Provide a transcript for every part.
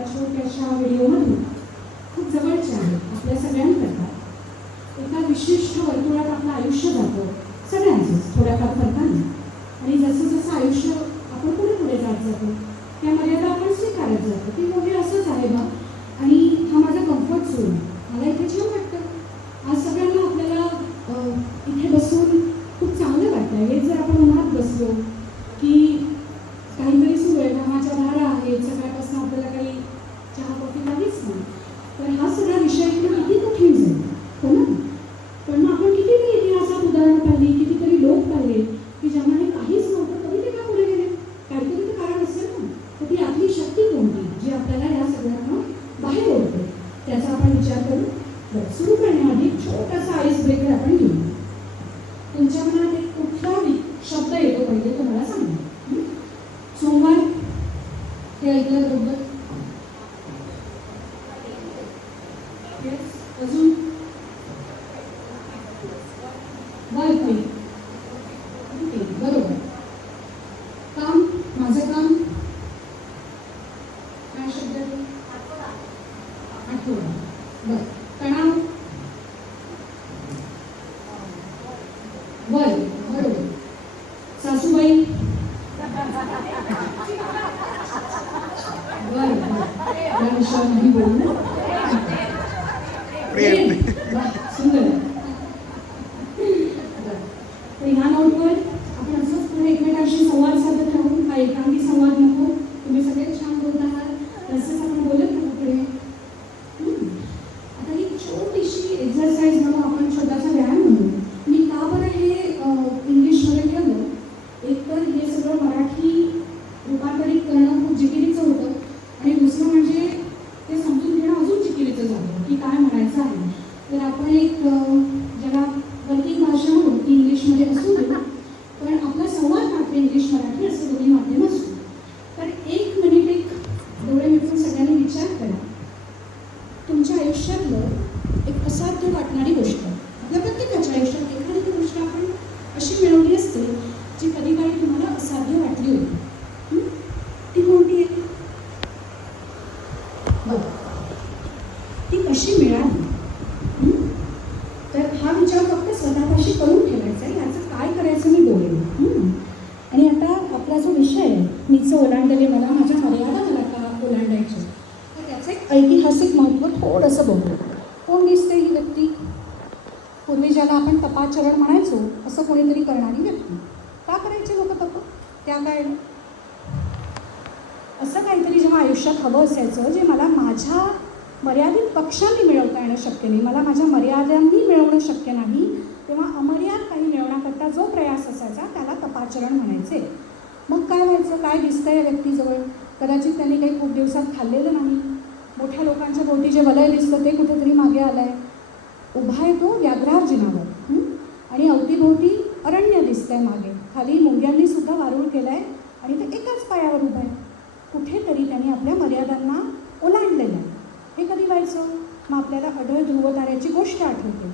एका छोट्याशा व्हिडिओमध्ये खूप जवळचे आहे आपल्या सगळ्यांकरता. एका विशिष्ट वर्तुळात आपलं आयुष्य जातं सगळ्यांचंच थोड्याफार फरकाने, आणि जसं जसं आयुष्य आपण पुढे पुढे जात जातो त्या मर्यादा आपण स्वीकारत जातो की हे असंच आहे बा, आणि हा माझा कम्फर्ट झोन आहे, मला इथे छान वाटतं. आज सगळ्यांना आपल्याला इथे बसून खूप चांगलं वाटतं. हे जर आपण उन्हात बसलो की काहीतरी सुरू आहे, घामाच्या धारा आहेत, सकाळपासून आपल्याला काही चहा कॉफी काहीच नाही, तर हा सगळा विषय किती कठीण जाईल, हो ना? पण मग आपण कितीतरी इतिहासात उदाहरणं पाहिली, कितीतरी लोक पाहिले की ज्यांना हे काहीच नव्हतं तरी ते का पुढे गेले. काहीतरी तर कारण असेल ना. तर ती आपली शक्ती कोणती जी आपल्याला या सगळ्यांना बाहेर ओढते, त्याचा आपण विचार करू. बरं, सुरू करण्याआधी छोटासा आईस ब्रेकर आपण घेऊ. तुमच्या मनात एक कुठला शब्द येतो पहिले तो मला सांगा. सोमवार हे ऐकलं बरोबर? अजून वाईफाई बरोबर. काम, माझं काम काय शब्द आहे? आठवडा. बरं. तणाव, वय बरोबर. सासूबाई वय या विषयावर नाही बोलू. सुंदर. तर ह्या नोटवर आपण असंच पुढे एकमेकांशी संवाद साधत राहू. हा एकांगी संवाद नको. तुम्ही सगळे छान बोलत आहात, तसंच आपण बोलत राहू पुढे. आता ही छोटीशी एक्झरसाइज म्हणून आपण छोटासा व्यायाम म्हणू. मी का बरं हे इंग्लिशमध्ये केलं? एकतर हे सगळं मराठी रूपांतरित करणं खूप जिकिरीचं होतं, आणि दुसरं म्हणजे ते समजून घेणं अजून जिकिरीचं झालं की काय म्हणायचं आहे. तर आपण एक ज्याला वर्किंग भाषा म्हणून ती इंग्लिशमध्ये असू दे, पण आपला संवाद मात्र इंग्लिश मराठी असं दोन्ही माध्यम असतो. तर 1 मिनिट एक डोळे मिटून सगळ्यांनी विचार करा. तुमच्या आयुष्यातलं एक असाध्य वाटणारी गोष्ट, आपल्या प्रत्येकाच्या आयुष्यात एखादी गोष्ट आपण अशी मिळवली असते जी कधी काळी तुम्हाला असाध्य वाटली होती. ती कोणती आहे? ती कशी मिळाली? तर हा विचार फक्त स्वतःपाशी करून ठेवायचा आहे. याचं काय करायचं मी बोलेन. आणि आता आपला जो विषय आहे, मीच ओलांडले मला, माझ्या मर्यादा मला का ओलांडायच्या, तर त्याचं एक ऐतिहासिक महत्त्व थोडंसं बघू. कोण दिसते ही व्यक्ती? पूर्वी ज्याला आपण तपाचरण म्हणायचो असं कोणीतरी करणारी व्यक्ती. का करायचे लोक तप? त्या काय असं काहीतरी जेव्हा आयुष्यात हवं असायचं जे मला माझ्या मर्यादित पक्षांनी मिळवता येणं शक्य नाही, मला माझ्या मर्यादांनी मिळवणं शक्य नाही, तेव्हा अमर्याद काही मिळवण्याकरता जो प्रयास असायचा त्याला तपाचरण म्हणायचे. मग काय व्हायचं? काय दिसतं या व्यक्तीजवळ? कदाचित त्यांनी काही खूप दिवसात खाल्लेलं नाही, मोठ्या लोकांच्या भोवती जे वलय दिसतं ते कुठेतरी मागे आलं आहे, उभा आहे तो व्याघ्रार्जुनावर, आणि अवतीभोवती अरण्य दिसतंय मागे, खाली मुंग्यांनी सुद्धा वारूळ केलं आहे, आणि ते एकाच पायावर उभं आहे. कुठेतरी त्यांनी आपल्या मर्यादांना ओलांडलेलं आहे. हे कधी व्हायचं? मग आपल्याला अढळ ध्रुवताऱ्याची गोष्ट आठवते.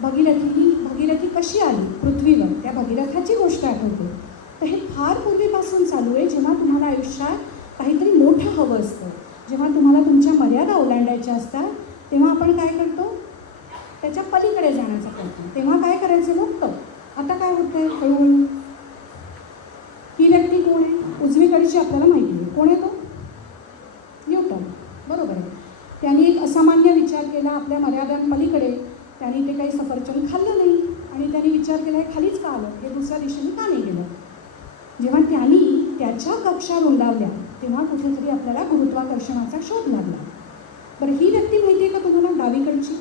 भगीरथी कशी आली पृथ्वीवर, त्या भगीरथाची गोष्ट आठवते. तर हे फार पूर्वीपासून चालू आहे. जेव्हा तुम्हाला आयुष्यात काहीतरी मोठं हवं असतं, जेव्हा तुम्हाला तुमच्या मर्यादा ओलांडायच्या असतात, तेव्हा आपण काय करतो? त्याच्या पलीकडे जाण्याचा करतो. तेव्हा काय करायचं नव्हतं. आता काय होतं आहे हळूहळू? ही व्यक्ती कोण आहे? उजवीकडची आपल्याला माहिती आहे. कोण आहे तो? न्यूटन, बरोबर आहे. त्यांनी एक असामान्य विचार केला आपल्या मर्यादांपलीकडे. त्यांनी ते काही सफरचंद खाल्लं नाही, आणि त्यांनी विचार केला हे खालीच का आलं, हे दुसऱ्या दिशेने का नाही गेलं. जेव्हा त्यांनी त्याच्या कक्षा रुंदावल्या तेव्हा कुठेतरी आपल्याला गुरुत्वाकर्षणाचा शोध लागला. बरं, ही व्यक्ती माहिती आहे का तुम्हाला डावीकडची?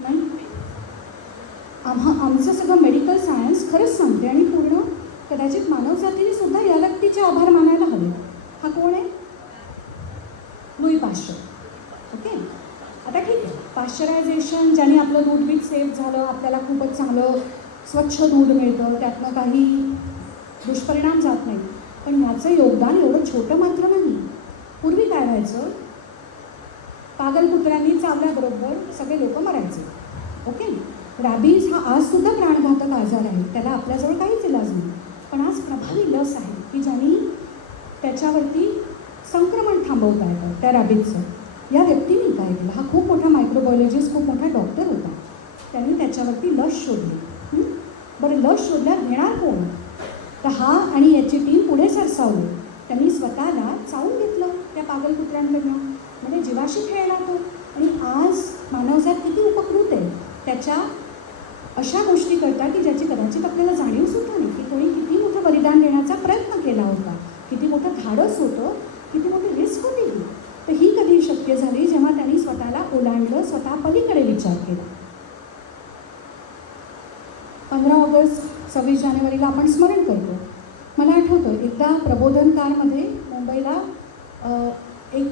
नाही. आमचं सगळं मेडिकल सायन्स खरंच सांगते, आणि पूर्ण कदाचित मानवजातीने सुद्धा या व्यक्तीचे आभार मानायला हवे. हा कोण आहे? Louis Pasteur. ओके, आता ठीक आहे. पाश्चरायझेशन, ज्याने आपलं दूध बीज सेफ झालं, आपल्याला खूपच चांगलं स्वच्छ दूध मिळतं, त्यातनं काही दुष्परिणाम जात नाही, पण ह्याचं योगदान एवढं छोटं मात्र नाही. पूर्वी काय व्हायचं? पागलकुत्र्यांनी चावल्याबरोबर सगळे लोक मरायचे. ओके, रॅबीज हा आजसुद्धा प्राणघातक आजार आहे, त्याला आपल्याजवळ काहीच इलाज नाही. पण आज प्रभावी लस आहे की ज्याने त्याच्यावरती संक्रमण सभोवताळतं त्या रॅबिटचं. या व्यक्तीने काय केलं, हा खूप मोठा मायक्रोबायोलॉजिस्ट, खूप मोठा डॉक्टर होता. त्यांनी त्याच्यावरती लस शोधली. बरं, लस शोधल्यात घेणार कोण? तर हा आणि याची टीम पुढे सरसावली. त्यांनी स्वतःला चावून घेतलं त्या पागल कुत्र्यांकडनं, म्हणजे जीवाशी खेळला तो. आणि आज मानवजात किती उपकृत आहे त्याच्या अशा गोष्टी करतात की ज्याची कदाचित आपल्याला जाणीवसुद्धा नाही, की कोणी किती मोठं बलिदान देण्याचा प्रयत्न केला होता, किती मोठं धाडस होतं, किती मोठी रिस्क होती ही. तर ही कधी शक्य झाली जेव्हा त्यांनी स्वतःला ओलांडलं, स्वतः पलीकडे विचार केला. 15 ऑगस्ट 26 जानेवारीला आपण स्मरण करतो. मला आठवतं एकदा प्रबोधनकारमध्ये मुंबईला एक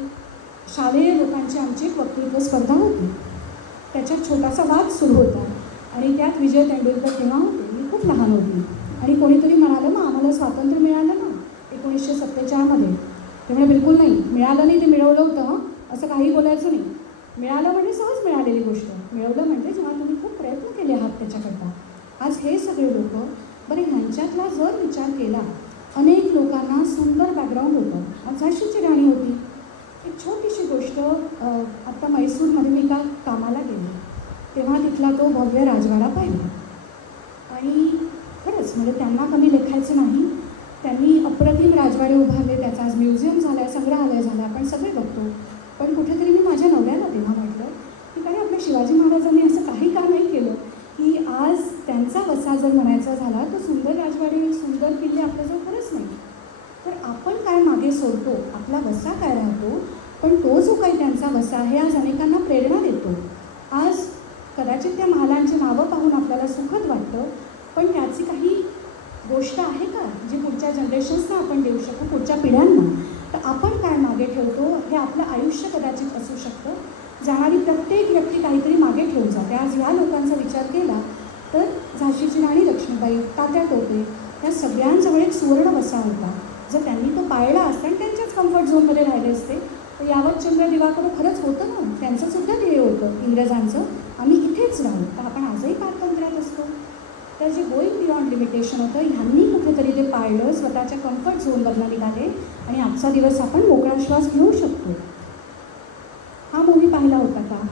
शालेय लोकांची आमची एक वक्तृत्व स्पर्धा होती. त्याच्यात छोटासा वाद सुरू होता आणि त्यात विजय तेंडुलकर तेव्हा होते. मी खूप लहान होती आणि कोणीतरी म्हणालं, मग आम्हाला स्वातंत्र्य मिळालं ना 1947मध्ये. त्यामुळे बिलकुल नाही, मिळालं नाही ते मिळवलं होतं, असं काही बोलायचं नाही. मिळालं म्हणजे सहज मिळालेली गोष्ट, मिळवलं म्हणजे जेव्हा तुम्ही खूप प्रयत्न केले आहात त्याच्याकरता. आज हे सगळे लोक, बरं ह्यांच्यातला जर विचार केला, अनेक लोकांना सुंदर बॅकग्राऊंड होतं. आज झाशीची राणी होती. एक छोटीशी गोष्ट, आत्ता मैसूरमध्ये मी का कामाला गेले तेव्हा तिथला तो भव्य राजवाडा पाहिला आणि खरंच म्हणजे त्यांना कमी लेखायचं नाही. त्यांनी अप्रतिम राजवाडे उभारले, त्याचा आज म्युझियम झाला आहे, संग्रहालय झालं, आपण सगळे बघतो. पण कुठेतरी मी माझ्या नवऱ्याला तेव्हा म्हटलं की काय आपल्या शिवाजी महाराजांनी असं काही काम नाही केलं की आज त्यांचा वसा जर म्हणायचा झाला तर सुंदर राजवाडे, सुंदर किल्ले आपल्याजवळ खरंच नाही. तर आपण काय मागे सोडतो, आपला वसा काय राहतो, पण तो जो काही त्यांचा वसा आहे आज अनेकांना प्रेरणा देतो. आज कदाचित त्या महालांची नावं पाहून आपल्याला सुखद वाटतं, पण त्याची काही गोष्ट आहे का जी पुढच्या जनरेशन्सना आपण देऊ शकू, पुढच्या पिढ्यांना? तर आपण काय मागे ठेवतो हे आपलं आयुष्य कदाचित असू शकतं. जाणारी प्रत्येक व्यक्ती काहीतरी मागे ठेवून जाते. आज ह्या लोकांचा विचार केला तर झाशीची राणी लक्ष्मीबाई, तात्या टोपे, या सगळ्यांजवळ एक सुवर्ण वसा होता. जर त्यांनी तो पाळला असता आणि त्यांच्याच कम्फर्ट झोनमध्ये राहिले असते तर यावतचंद्र दिवाकर खरंच होतं ना, त्यांचंसुद्धा ध्येय होतं इंग्रजांचं, आम्ही इथेच राहू, तर आपण आजही पारतंत्र्यात असतो. तर जे गोईंग बियॉन्ड लिमिटेशन होतं, ह्यांनी कुठेतरी ते पाळलं, स्वतःच्या कम्फर्ट झोनमधनं निघाले आणि आजचा दिवस आपण मोकळा श्वास घेऊ शकतो. हा मूवी पाहिला होता का?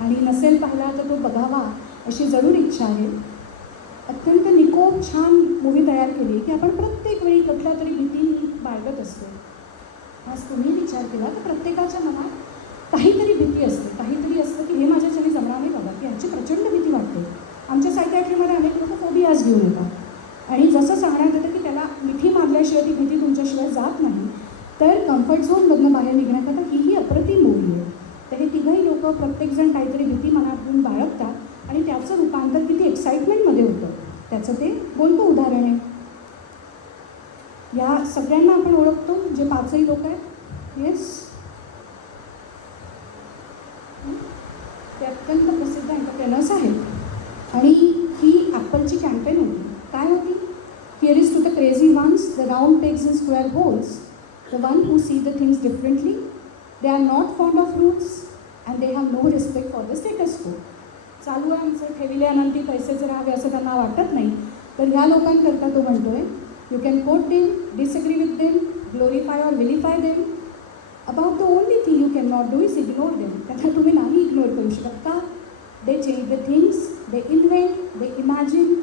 आणि नसेल पाहिला तर तो बघावा अशी जरूर इच्छा आहे. अत्यंत निकोप छान मूवी तयार केली की आपण प्रत्येक वेळी कुठल्या तरी भीती बाळगत असतो. आज तुम्ही विचार केला तर प्रत्येकाच्या मनात काहीतरी भीती असते, काहीतरी असतं की हे माझ्याच्याने जमणार नाही बाबा, की यांची प्रचंड भीती वाटते. आमच्या सायकॅट्रीमध्ये अनेक लोक फोबियाज घेऊन येतात आणि जसं सांगण्यात येतं की त्याला मिठी मारल्याशिवाय ती भीती तुमच्याशिवाय जात नाही. तर कम्फर्ट झोनमधनं बाहेर निघण्याकरता ही अप्रतिम मूवी आहे. तर हे तिघही लोक प्रत्येकजण काहीतरी भीती मनात घेऊन बाळगतात आणि त्याचं रूपांतर किती एक्साइटमेंटमध्ये होतं, त्याचं ते बोलतं उदाहरण आहे. या सगळ्यांना आपण ओळखतो जे पाचही लोक आहेत. येस, ते अत्यंत प्रसिद्ध एंटरप्रेनर्स आहेत आणि ही ॲपलची कॅम्पेन होती. काय होती? Here is to the crazy ones, the round pegs in square holes, the one who see the things differently, they are not fond of roots and they have no respect for the status quo. चालू आहे आमचं ठेविले अनंती पैसे जर हवे असं त्यांना वाटत नाही. तर ह्या लोकांकरता तो म्हणतोय, you can quote them, disagree with them, glorify or vilify them, about the only thing you can not do is ignore them. त्यांना तुम्ही नाही इग्नोर करू शकत का? They change the things, they invent, they imagine,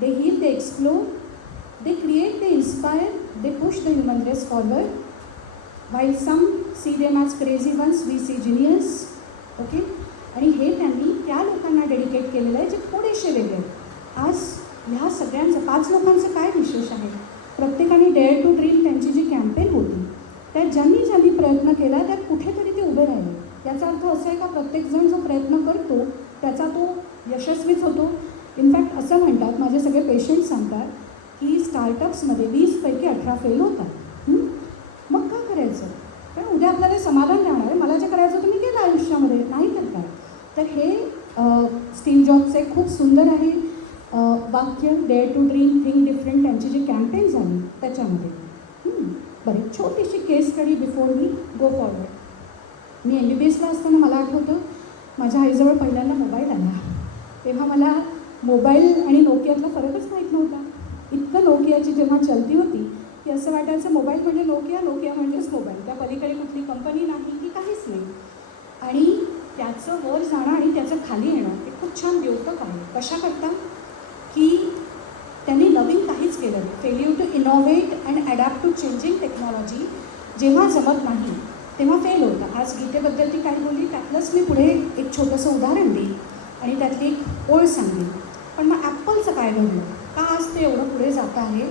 they heal, they explore, they create, they inspire, they push the human race forward. While some see them as crazy ones, we see genius. Okay. आणि हे त्यांनी त्या लोकांना dedicate केलेलं आहे जे थोडेसे वेगळे आहेत. आज ह्या सगळ्यांचं 5 लोकांचं काय विशेष आहे? प्रत्येकाने डेअर टू ड्रीम त्यांची जी कॅम्पेन होती त्यात ज्यांनी ज्यांनी प्रयत्न केला त्यात कुठेतरी ते उभे राहिले. याचा अर्थ असा आहे का प्रत्येकजण जो प्रयत्न करतो त्याचा तो यशस्वीच होतो. इनफॅक्ट असं म्हणतात, माझे सगळे पेशंट सांगतात की स्टार्टअप्समध्ये 20 पैकी 18 फेल होतात. मग का करायचं? कारण उद्या आपल्याला समाधान राहणार आहे, मला जे करायचं होतं मी केलं आयुष्यामध्ये, नाही तर काय. तर हे स्टीव्ह जॉब्सचे खूप सुंदर आहे वाक्य, dare to dream, think different, त्यांची जी कॅम्पेन झाली त्याच्यामध्ये. बरं, छोटीशी केस स्टडी बिफोर मी गो फॉरवर्ड. मी MBBSला असताना मला आठवतं माझ्या आईजवळ पहिल्यांदा मोबाईल आला. तेव्हा मला मोबाईल आणि नोकियातला फरकच माहीत नव्हता. इतकं नोकियाची जेव्हा चलती होती की असं वाटायचं मोबाईल म्हणजे नोकिया, नोकिया म्हणजेच मोबाईल, त्या पलीकडे कुठली कंपनी नाही की काहीच नाही. आणि त्याचं वर जाणं आणि त्याचं खाली येणं हे खूप छान द्योतक आहे. कशा करता की त्यांनी नवीन काहीच केलं नाही. Failure to innovate and adapt to changing technology जेव्हा जमत नाही तेव्हा फेल होतं. आज गीतेबद्दल ती काय बोलली त्यातलंच मी पुढे एक छोटंसं उदाहरण देईन आणि त्यातली एक ओळ सांगेन. पण मग ॲपलचं काय घडलं, का आज ते एवढं पुढे जात आहे,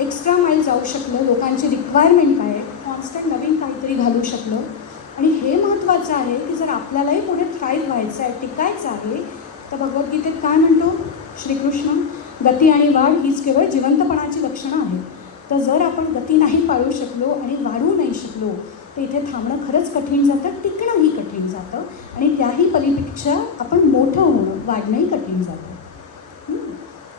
एक्स्ट्रा माईल जाऊ शकलं, लोकांची रिक्वायरमेंट काय आहे, कॉन्स्टंट नवीन काहीतरी घालू शकलं. आणि हे महत्त्वाचं आहे की जर आपल्यालाही पुढे थ्राईव्ह व्हायचं आहे, टिकायचं आहे, तर भगवद्गीतेत काय म्हणतो श्रीकृष्ण, गती आणि वाढ हीच केवळ जिवंतपणाची लक्षणं आहेत. तर जर आपण गती नाही पाळू शकलो आणि वाढू नाही शिकलो तर इथे थांबणं खरंच कठीण जातं, टिकणंही कठीण जातं आणि त्याही पलीपेक्षा आपण मोठं होणं, वाढणंही कठीण जातं.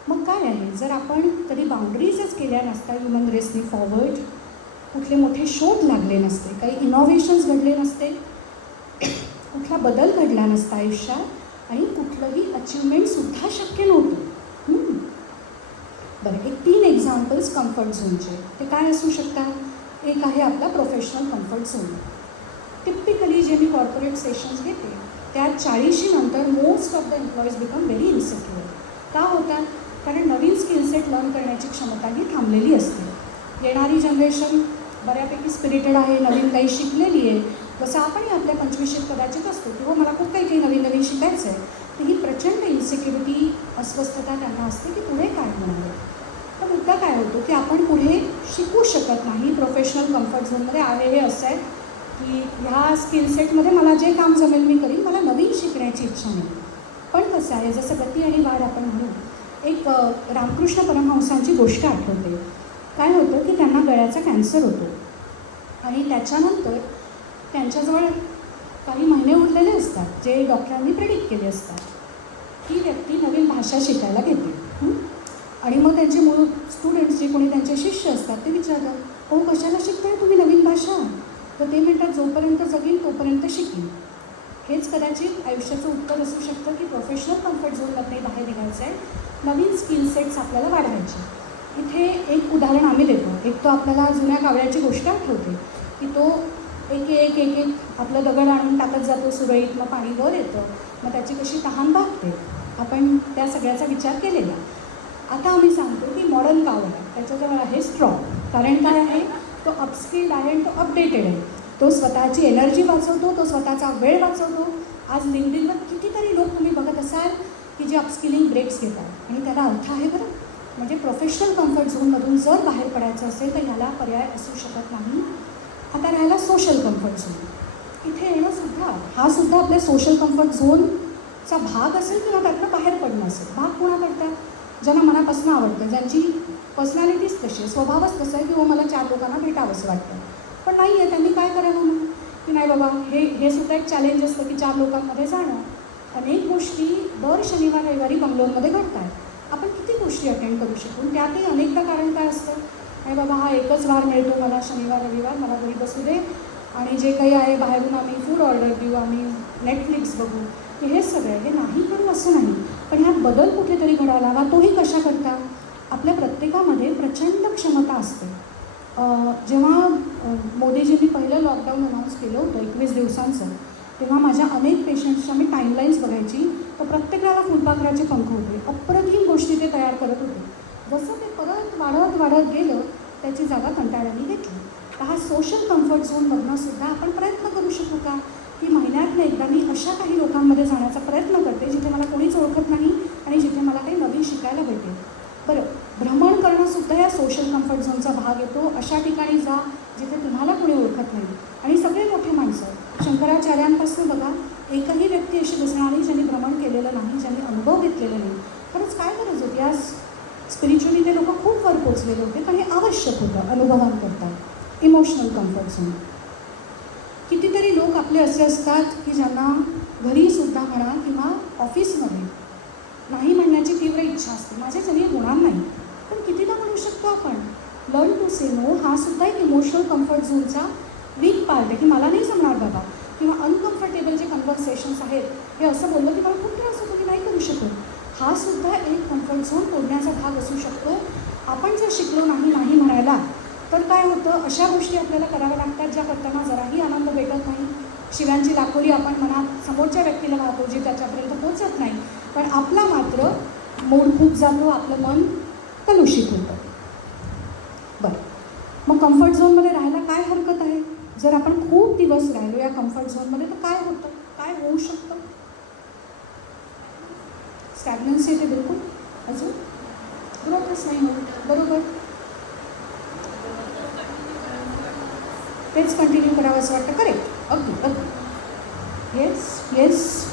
मग काय आहे, जर आपण कधी बाउंड्रीजच केल्या नसता ह्युमन रेसनी फॉरवर्ड, कुठले मोठे शोध लागले नसते, काही इनोव्हेशन्स घडले नसते, कुठला बदल घडला नसता आयुष्यात आणि कुठलंही अचिव्हमेंटसुद्धा शक्य नव्हतं. बरं, एक 3 एक्झाम्पल्स कम्फर्ट झोनचे. ते काय असू शकतात? एक आहे आपला प्रोफेशनल कम्फर्ट झोन. टिपिकली जे मी कॉर्पोरेट सेशन्स घेते त्यात 40शी नंतर most of the employees become very insecure. का होतात? कारण नवीन स्किलसेट लर्न करण्याची क्षमता ही थांबलेली असते. येणारी जनरेशन बऱ्यापैकी स्पिरिटेड आहे, नवीन काही शिकलेली आहे. जसं आपणही आपल्या 25शीत कदाचित असतो किंवा मला खूप काही काही नवीन नवीन शिकायचं आहे, तर ही प्रचंड इन्सिक्युरिटी, अस्वस्थता त्यांना असते की पुढे काय होणार आहे. तर मुद्दा काय होतो की आपण पुढे शिकू शकत नाही. प्रोफेशनल कम्फर्ट झोनमध्ये आहे हे असं आहे की ह्या स्किलसेटमध्ये मला जे काम जमेल मी करीन, मला नवीन शिकण्याची इच्छा नाही. पण कसं आहे, जसं गती आणि वाढ आपण म्हणू, एक रामकृष्ण परमहंसांची गोष्ट आठवते. काय होतं की त्यांना गळ्याचा कॅन्सर होतो आणि त्याच्यानंतर त्यांच्याजवळ काही महिने उरलेले असतात जे डॉक्टरांनी प्रेडिक्ट केले असतात. ही व्यक्ती नवीन भाषा शिकायला घेते आणि मग त्यांचे मूळ स्टुडंट्स जे कोणी त्यांचे शिष्य असतात ते विचारतात, हो कशाला शिकताय तुम्ही नवीन भाषा? तर ते म्हणतात, जोपर्यंत जगीन तोपर्यंत शिकीन. हेच कदाचित आयुष्याचं उत्तर असू शकतं की प्रोफेशनल कम्फर्ट झोनमध्ये बाहेर निघायचं आहे, नवीन स्किल सेट्स आपल्याला वाढवायचे. इथे एक उदाहरण आम्ही देतो. एक तो आपल्याला जुन्या कावळ्याची गोष्ट आठवते की तो एक एक एक एक आपलं दगड आणून टाकत जातो सुरळीत, मग पाणी वर येतं, मग त्याची कशी तहान भागते. आपण त्या सगळ्याचा विचार केलेला. आता आम्ही सांगतो की मॉडर्न कावळा, त्याच्याजवळ आहे स्ट्रॉ. कारण काय आहे, तो अपस्किल्ड आहे आणि तो अपडेटेड आहे. तो स्वतःची एनर्जी वाचवतो, तो स्वतःचा वेळ वाचवतो. आज लिंक्डइनवर कितीतरी लोक तुम्ही बघत असाल की जे अपस्किलिंग ब्रेक्स घेतात आणि त्याला अर्थ आहे बरं. म्हणजे प्रोफेशनल कम्फर्ट झोनमधून जर बाहेर पडायचं असेल तर ह्याला पर्याय असू शकत नाही. आता राहिला सोशल कम्फर्ट झोन. इथे येणंसुद्धा हा सुद्धा आपल्या सोशल कम्फर्ट झोनचा भाग असेल किंवा त्यातनं बाहेर पडणं असेल. भाग कोणा करतात? ज्यांना मनापासून आवडतं, ज्यांची पर्सनॅलिटीच तशी आहे, स्वभावच तसं आहे की मला 4 लोकांना भेटावंसं वाटतं. पण नाही आहे, त्यांनी काय करावं म्हणून की नाही बाबा, हे सुद्धा एक चॅलेंज असतं की 4 लोकांमध्ये जाणं. अनेक गोष्टी दर शनिवार रविवारी बंगलोरमध्ये घडतात. आपण किती गोष्टी अटेंड करू शकू? त्यातही अनेकदा कारण काय असतं, नाही बाबा हा एकच वार मिळतो मला शनिवार रविवार, मला घरी बसू दे आणि जे काही आहे बाहेरून आम्ही फूड ऑर्डर देऊ, आम्ही नेटफ्लिक्स बघू, की हे सगळं हे नाही करू असं नाही. पण ह्यात बदल कुठेतरी घडायला हवा. तोही कशा करता? आपल्या प्रत्येकामध्ये प्रचंड क्षमता असते. जेव्हा मोदीजींनी पहिलं लॉकडाऊन अनाऊन्स केलं होतं 21 दिवसांचं, तेव्हा माझ्या अनेक पेशंट्सच्या मी टाईमलाईन्स बघायची, तर प्रत्येकाला फुलपाखराचे पंख होते. अप्रतिम गोष्टी ते तयार करत होते. जसं ते परत वाढत वाढत गेलं त्याची जागा कंटाळ्याने घेतली. तर हा सोशल कम्फर्ट झोनमधनं सुद्धा आपण प्रयत्न करू शकू का की महिन्यातनं एकदा मी अशा काही लोकांमध्ये जाण्याचा प्रयत्न करते जिथे मला कोणीच ओळखत नाही आणि जिथे मला काही नवीन शिकायला भेटेल. बरं, भ्रमण करणंसुद्धा या सोशल कम्फर्ट झोनचा भाग येतो. अशा ठिकाणी जा जिथे तुम्हाला कोणी ओळखत नाही. आणि सगळे मोठे माणसं शंकराचार्यांपासून बघा, एकही व्यक्ती अशी दिसणारी ज्यांनी भ्रमण केलेलं नाही, ज्यांनी अनुभव घेतलेला नाही. खरंच काय गरज होती? आज स्पिरिच्युअली ते लोक खूप वर पोचलेले होते, पण हे आवश्यक होतं अनुभवांकरता. Emotional comfort zone. कितीतरी लोक आपले असे असतात की ज्यांना घरीसुद्धा म्हणा किंवा ऑफिसमध्ये नाही म्हणण्याची तीव्र इच्छा असते. माझ्याच्याने होणार नाही, पण कितीदा म्हणू शकतो आपण? लर्न टू से नो हा सुद्धा एक इमोशनल कम्फर्ट झोनचा वीक पार्ट आहे की मला नाही जमणार बाबा. किंवा अनकम्फर्टेबल जे कन्व्हर्सेशन्स आहेत, हे असं बोललं की मला खूप त्रास होतो की नाही करू शकत. हा सुद्धा एक कम्फर्ट झोन तोडण्याचा भाग असू शकतो. आपण जर शिकलो नाही म्हणायला तर काय होतं, अशा गोष्टी आपल्याला कराव्या लागतात ज्या करताना जराही आनंद भेटत नाही. शिव्यांची लाखोली आपण मनात समोरच्या व्यक्तीला लावतो जी त्याच्यापर्यंत पोचत नाही, पण आपला मात्र मूड खूप जातो, आपलं मन कलुषित होतं. बरं, मग कम्फर्ट झोनमध्ये राहायला काय हरकत आहे? जर आपण खूप दिवस राहिलो या कम्फर्ट झोनमध्ये तर काय होतं, काय होऊ शकतं? स्टॅग्नन्सी येते बिलकुल, अजून ग्रोथच नाही होत. बरोबर, तेच कंटिन्यू करावं असं वाटतं. करेक्ट, अगदी अगदी. येस येस,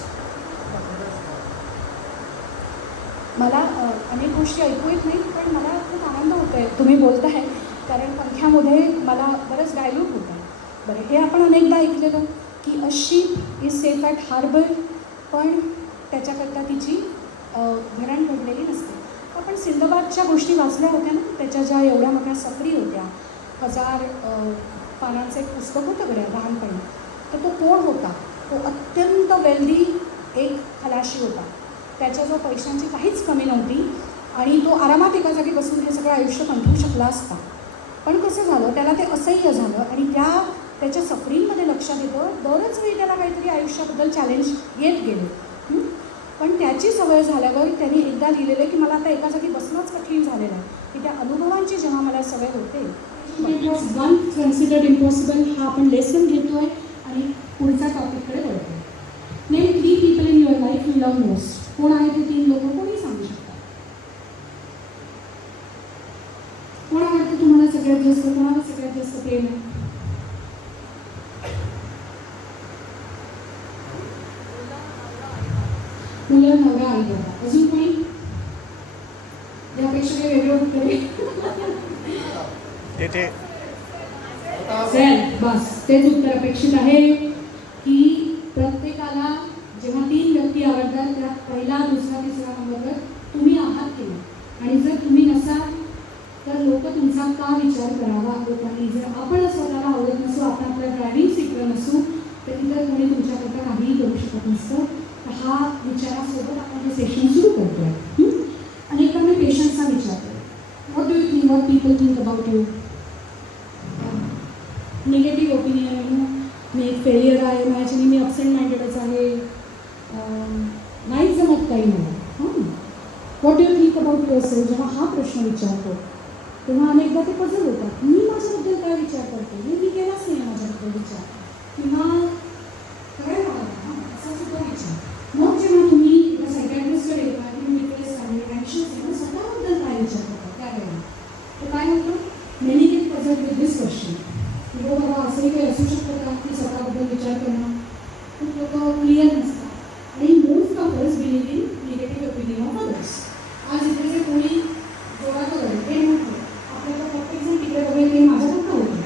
मला अनेक गोष्टी ऐकू येत नाही, पण मला खूप आनंद होतो आहे तुम्ही बोलत आहे, कारण पंख्यामध्ये मला बरंच डायल्यूट होतं आहे. बरं, हे आपण अनेकदा ऐकलेलं की a ship is safe at harbour, पण त्याच्याकरता तिची धरण घडलेली नसते. आपण सिंदबादच्या गोष्टी वाचल्या होत्या ना, त्याच्या ज्या एवढ्या मोठ्या सफरी होत्या, 1000 पानांचं एक पुस्तक होतं गड्या लहानपणी. तर तो कोण होता? तो अत्यंत वेल्दी एक खलाशी होता. त्याच्याजवळ पैशांची काहीच कमी नव्हती आणि तो आरामात एका जागी बसून हे सगळं आयुष्य कंठवू शकला असता. पण कसं झालं, त्याला ते असह्य झालं आणि त्याच्या सफरिंगमध्ये लक्षात येतं दरच वेळी त्याला काहीतरी आयुष्याबद्दल चॅलेंज येत गेले. पण त्याची सवय झाल्यावर त्यांनी एकदा लिहिलेलं की मला आता एका जागी बसणंच कठीण झालेलं आहे, की त्या अनुभवांची जेव्हा मला सवय होते. वन कन्सिडर्ड इम्पॉसिबल हा आपण लेसन घेतो आहे आणि पुढच्या टॉपिककडे वळतो. Name 3 people in your life you love most. कोण आहे ते 3 लोक? कोणी सांगू शकतात? कोण आवडतं तुम्हाला सगळ्यात जास्त? कोणाला सगळ्यात जास्त प्रेम आहे? मुलं, नवरा, आई, बाबा. अजून कोणी? यापेक्षा काही वेगळं उत्तर आहे? बस तेच उत्तर अपेक्षित आहे की प्रत्येकाला जेव्हा 3 व्यक्ती आवडतात त्यात पहिला, दुसरा, तिसरा नंबरवर तुम्ही आहात केला. आणि जर तुम्ही नसाल तर लोक तुमचा का विचार करावा लोकांनी? जर आपण स्वतःला आवडत नसू, आपण आपल्या ड्रायव्हिंग सीटवर नसू, तर इतर कोणी तुमच्याकरता काहीही करू शकत नसतं. हा विचारासोबत आपण हे सेशन सुरू करतोय. आणि एकदा मी पेशंटचा विचार करतो, what do you think, what people think about you? Negative opinion, मी एक फेलियर आहे, माझ्याने मी अपसेंट माइंडेडच आहे, नाही जमत काही मला. What do you think about your self? जेव्हा हा प्रश्न विचारतो तेव्हा अनेकदा ते पझल होतात. मी माझ्याबद्दल काय विचार करतो? मी केलाच नाही माझ्याबद्दल विचार, किंवा करायला हवा असा सुद्धा विचार. मग जेव्हा तुम्ही सायकॅट्रिस्टकडे येता, तुम्ही डिप्रेस आहे, अँशियस आहे, मग स्वतःबद्दल काय विचार करता त्यावेळेला? तर काय होतं, many get puzzle with this question. हो बाबा, असंही काही असू शकतं का की स्वतःबद्दल विचार करणं? खूप लोक क्लिअर नसतात आणि most of us believe in negative opinion of others. आज इथे जे कोणी जोरात हे म्हटलं, आपल्याला प्रत्येकजण तिकडे बघेल की माझ्याकडं होतं,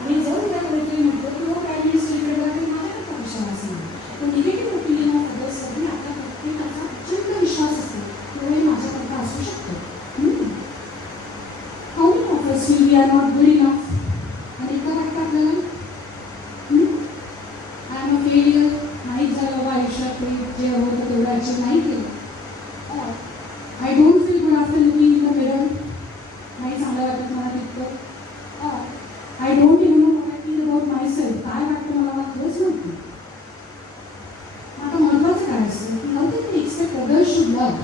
आणि जर उद्या कोणीतरी म्हटलं की लोक काय मिनिट्स तिकडे की माझ्याकडं विश्वास नाही. तर निगेटिव्ह ओपिनियन ऑफ अदर्ससाठी आपल्या प्रत्येकाचा अत्यंत विश्वास असतो, त्यामुळे माझ्याकडं असू शकतो. How many of us we are not good enough? आणि का वाटतं आपल्याला आय एम अ फेलियर, नाहीच झालं बाबा आयुष्यात, जे होतं तेवढं आयुष्यात नाही केलं. I don't feel good after looking in the mirror, नाही चांगलं वाटत मला तितकं. I don't even know what I feel about my self, काय वाटतं मला खरंच नव्हतं. आता महत्त्वाचं काय असतं की नव्हतं की एक्सपेक्ट अदर्स शुड लव्ह.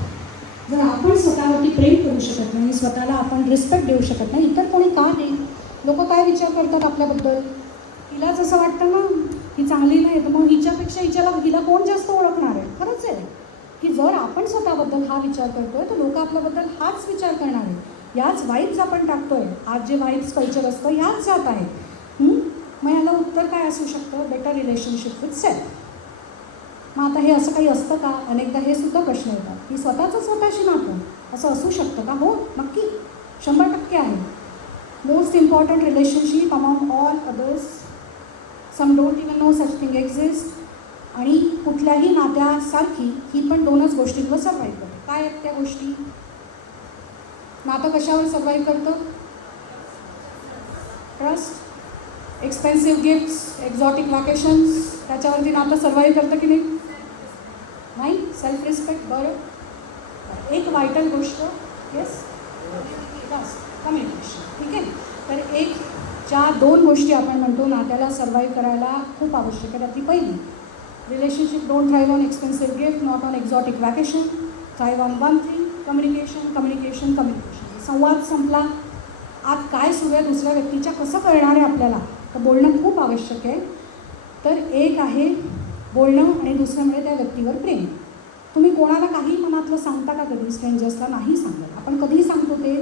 जर आपण स्वतःवरती प्रेम करू शकत नाही, स्वतःला आपण रिस्पेक्ट देऊ शकत नाही, इतर कोणी का देईल? लोक काय विचार करतात आपल्याबद्दल? हिलाच असं वाटतं ना ही चांगली नाही, तर मग हिच्यापेक्षा हिला कोण जास्त ओळखणार आहे? खरंच आहे की जर आपण स्वतःबद्दल हा विचार करतोय तर लोक आपल्याबद्दल हाच विचार करणार आहे. याच वाईब्स आपण टाकतोय, आज जे वाईब्स कल्चर असतं ह्याच जात आहेत. मग ह्याला उत्तर काय असू शकतं? Better relationship with self. मग आता हे असं काही असतं का? अनेकदा हे सुद्धा प्रश्न येतात की स्वतःशी नातं असं असू शकतं का? हो, नक्की, 100% आहे. Most important relationship among all others. Some don't even know such thing exist. आणि कुठल्याही नात्यासारखी ही पण 2च गोष्टींवर सर्वाईव्ह करते. काय आहेत त्या गोष्टी? नातं कशावर सर्वाईव्ह करतं? Trust, expensive gifts, exotic vacations, त्याच्यावरती नातं सर्वाईव्ह करतं की नाही? नाही. Self respect. बरं, एक वायटल गोष्ट, येस, बस कम्युनिकेशन. ठीक आहे. तर एक ज्या 2 गोष्टी आपण म्हणतो नात्याला सर्व्हाइव्ह करायला खूप आवश्यक आहे, त्यातली पहिली, relationship don't thrive on expensive gift, not on exotic vacation, thrive on one thing, communication communication communication. संवाद संपला, आत काय सुरू आहे दुसऱ्या व्यक्तीच्या कसं कळणार आहे आपल्याला, तर बोलणं खूप आवश्यक आहे. तर एक आहे बोलणं आणि दुसरं म्हणजे त्या व्यक्तीवर प्रेम. तुम्ही कोणाला काही मनातलं सांगता का कधी स्ट्रेंजर्सला? नाही सांगत. आपण कधी सांगतो ते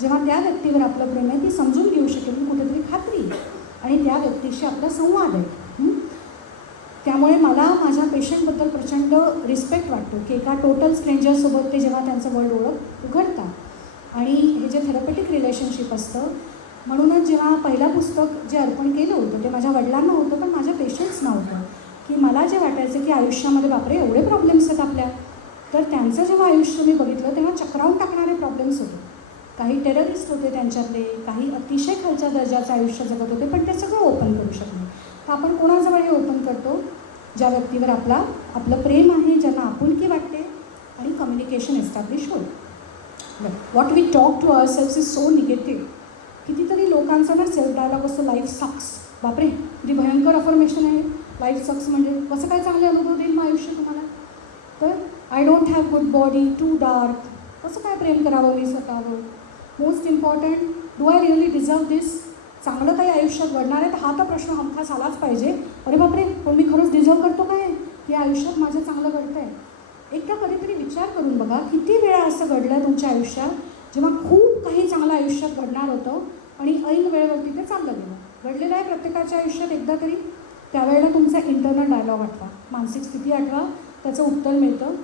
जेव्हा त्या व्यक्तीवर आपलं प्रेम आहे, ती समजून घेऊ शकेल कुठेतरी खात्री आणि त्या व्यक्तीशी आपला संवाद आहे. त्यामुळे मला माझ्या पेशंटबद्दल प्रचंड रिस्पेक्ट वाटतो की एका टोटल स्ट्रेंजरसोबत ते जेव्हा त्यांचं वर्ल्ड ओळख उघडतात आणि हे जे थेरपेटिक रिलेशनशिप असतं. म्हणूनच जेव्हा पहिलं पुस्तक जे अर्पण केलं होतं ते माझ्या वडिलांना होतं, पण माझ्या पेशंट्सना होतं, की मला जे वाटायचं की आयुष्यामध्ये बापरे एवढे प्रॉब्लेम्स आहेत आपल्या. तर त्यांचं जेव्हा आयुष्य मी बघितलं तेव्हा चक्रावून टाकणारे प्रॉब्लेम्स होते. काही टेररिस्ट होते त्यांच्यातले, काही अतिशय खालच्या दर्जाचं आयुष्य जगत होते, पण ते सगळं ओपन करू शकले. तर आपण कोणाजवळ हे ओपन करतो? ज्या व्यक्तीवर आपलं प्रेम आहे, ज्यांना आपुलकी वाटते आणि कम्युनिकेशन एस्टॅब्लिश होईल. What we talk to ourselves is so negative. कितीतरी लोकांचा ना सेल्फ डायलॉग असतो, लाईफ सक्स. बापरे किती भयंकर अफर्मेशन आहे लाईफ सक्स म्हणजे. कसं काय चांगले अनुभव देईल मग आयुष्य तुम्हाला? तर I don't have good body, too dark, कसं काय प्रेम करावं मी स्वतःवर? Most important, do I really deserve this? चांगलं काही आयुष्यात घडणार आहे तर हा तर प्रश्न हमखास आलाच पाहिजे. अरे बापरे, पण मी खरंच डिझर्व करतो काय की आयुष्यात माझं चांगलं घडतं आहे? एकदा कधीतरी विचार करून बघा, किती वेळा असं घडलं आहे तुमच्या आयुष्यात जेव्हा खूप काही चांगलं आयुष्यात घडणार होतं आणि ऐन वेळेवरती ते चाललं गेलं. घडलेलं आहे प्रत्येकाच्या आयुष्यात एकदा तरी. त्यावेळेला तुमचा इंटरनल डायलॉग आठवा, मानसिक स्थिती आठवा, त्याचं उत्तर मिळतं.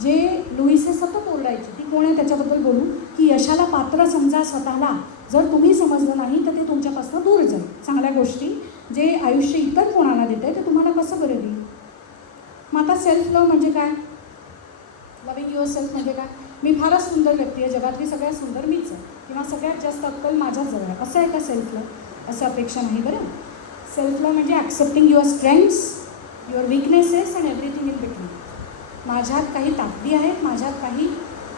जे लुईस हे सतत ओरडायचे, ती कोण आहे त्याच्याबद्दल बोलू, की यशाला पात्र समजा स्वतःला. जर तुम्ही समजलं नाही तर ते तुमच्यापासून दूर जाईल. चांगल्या गोष्टी जे आयुष्य इतर कोणाला देत आहे ते तुम्हाला कसं बरं देईल? मग आता सेल्फ लव्ह म्हणजे काय? लव्हिंग युअर सेल्फ म्हणजे काय? मी फारच सुंदर व्यक्ती आहे, जगातली सगळ्यात सुंदर मीच आहे, किंवा सगळ्यात जास्त अक्कल माझ्याजवळ आहे, असं आहे का सेल्फ लव्ह? असं अपेक्षा नाही बरं. सेल्फ लव्ह म्हणजे accepting your strengths, your weaknesses and everything in between. माझ्यात काही ताकदी आहेत, माझ्यात काही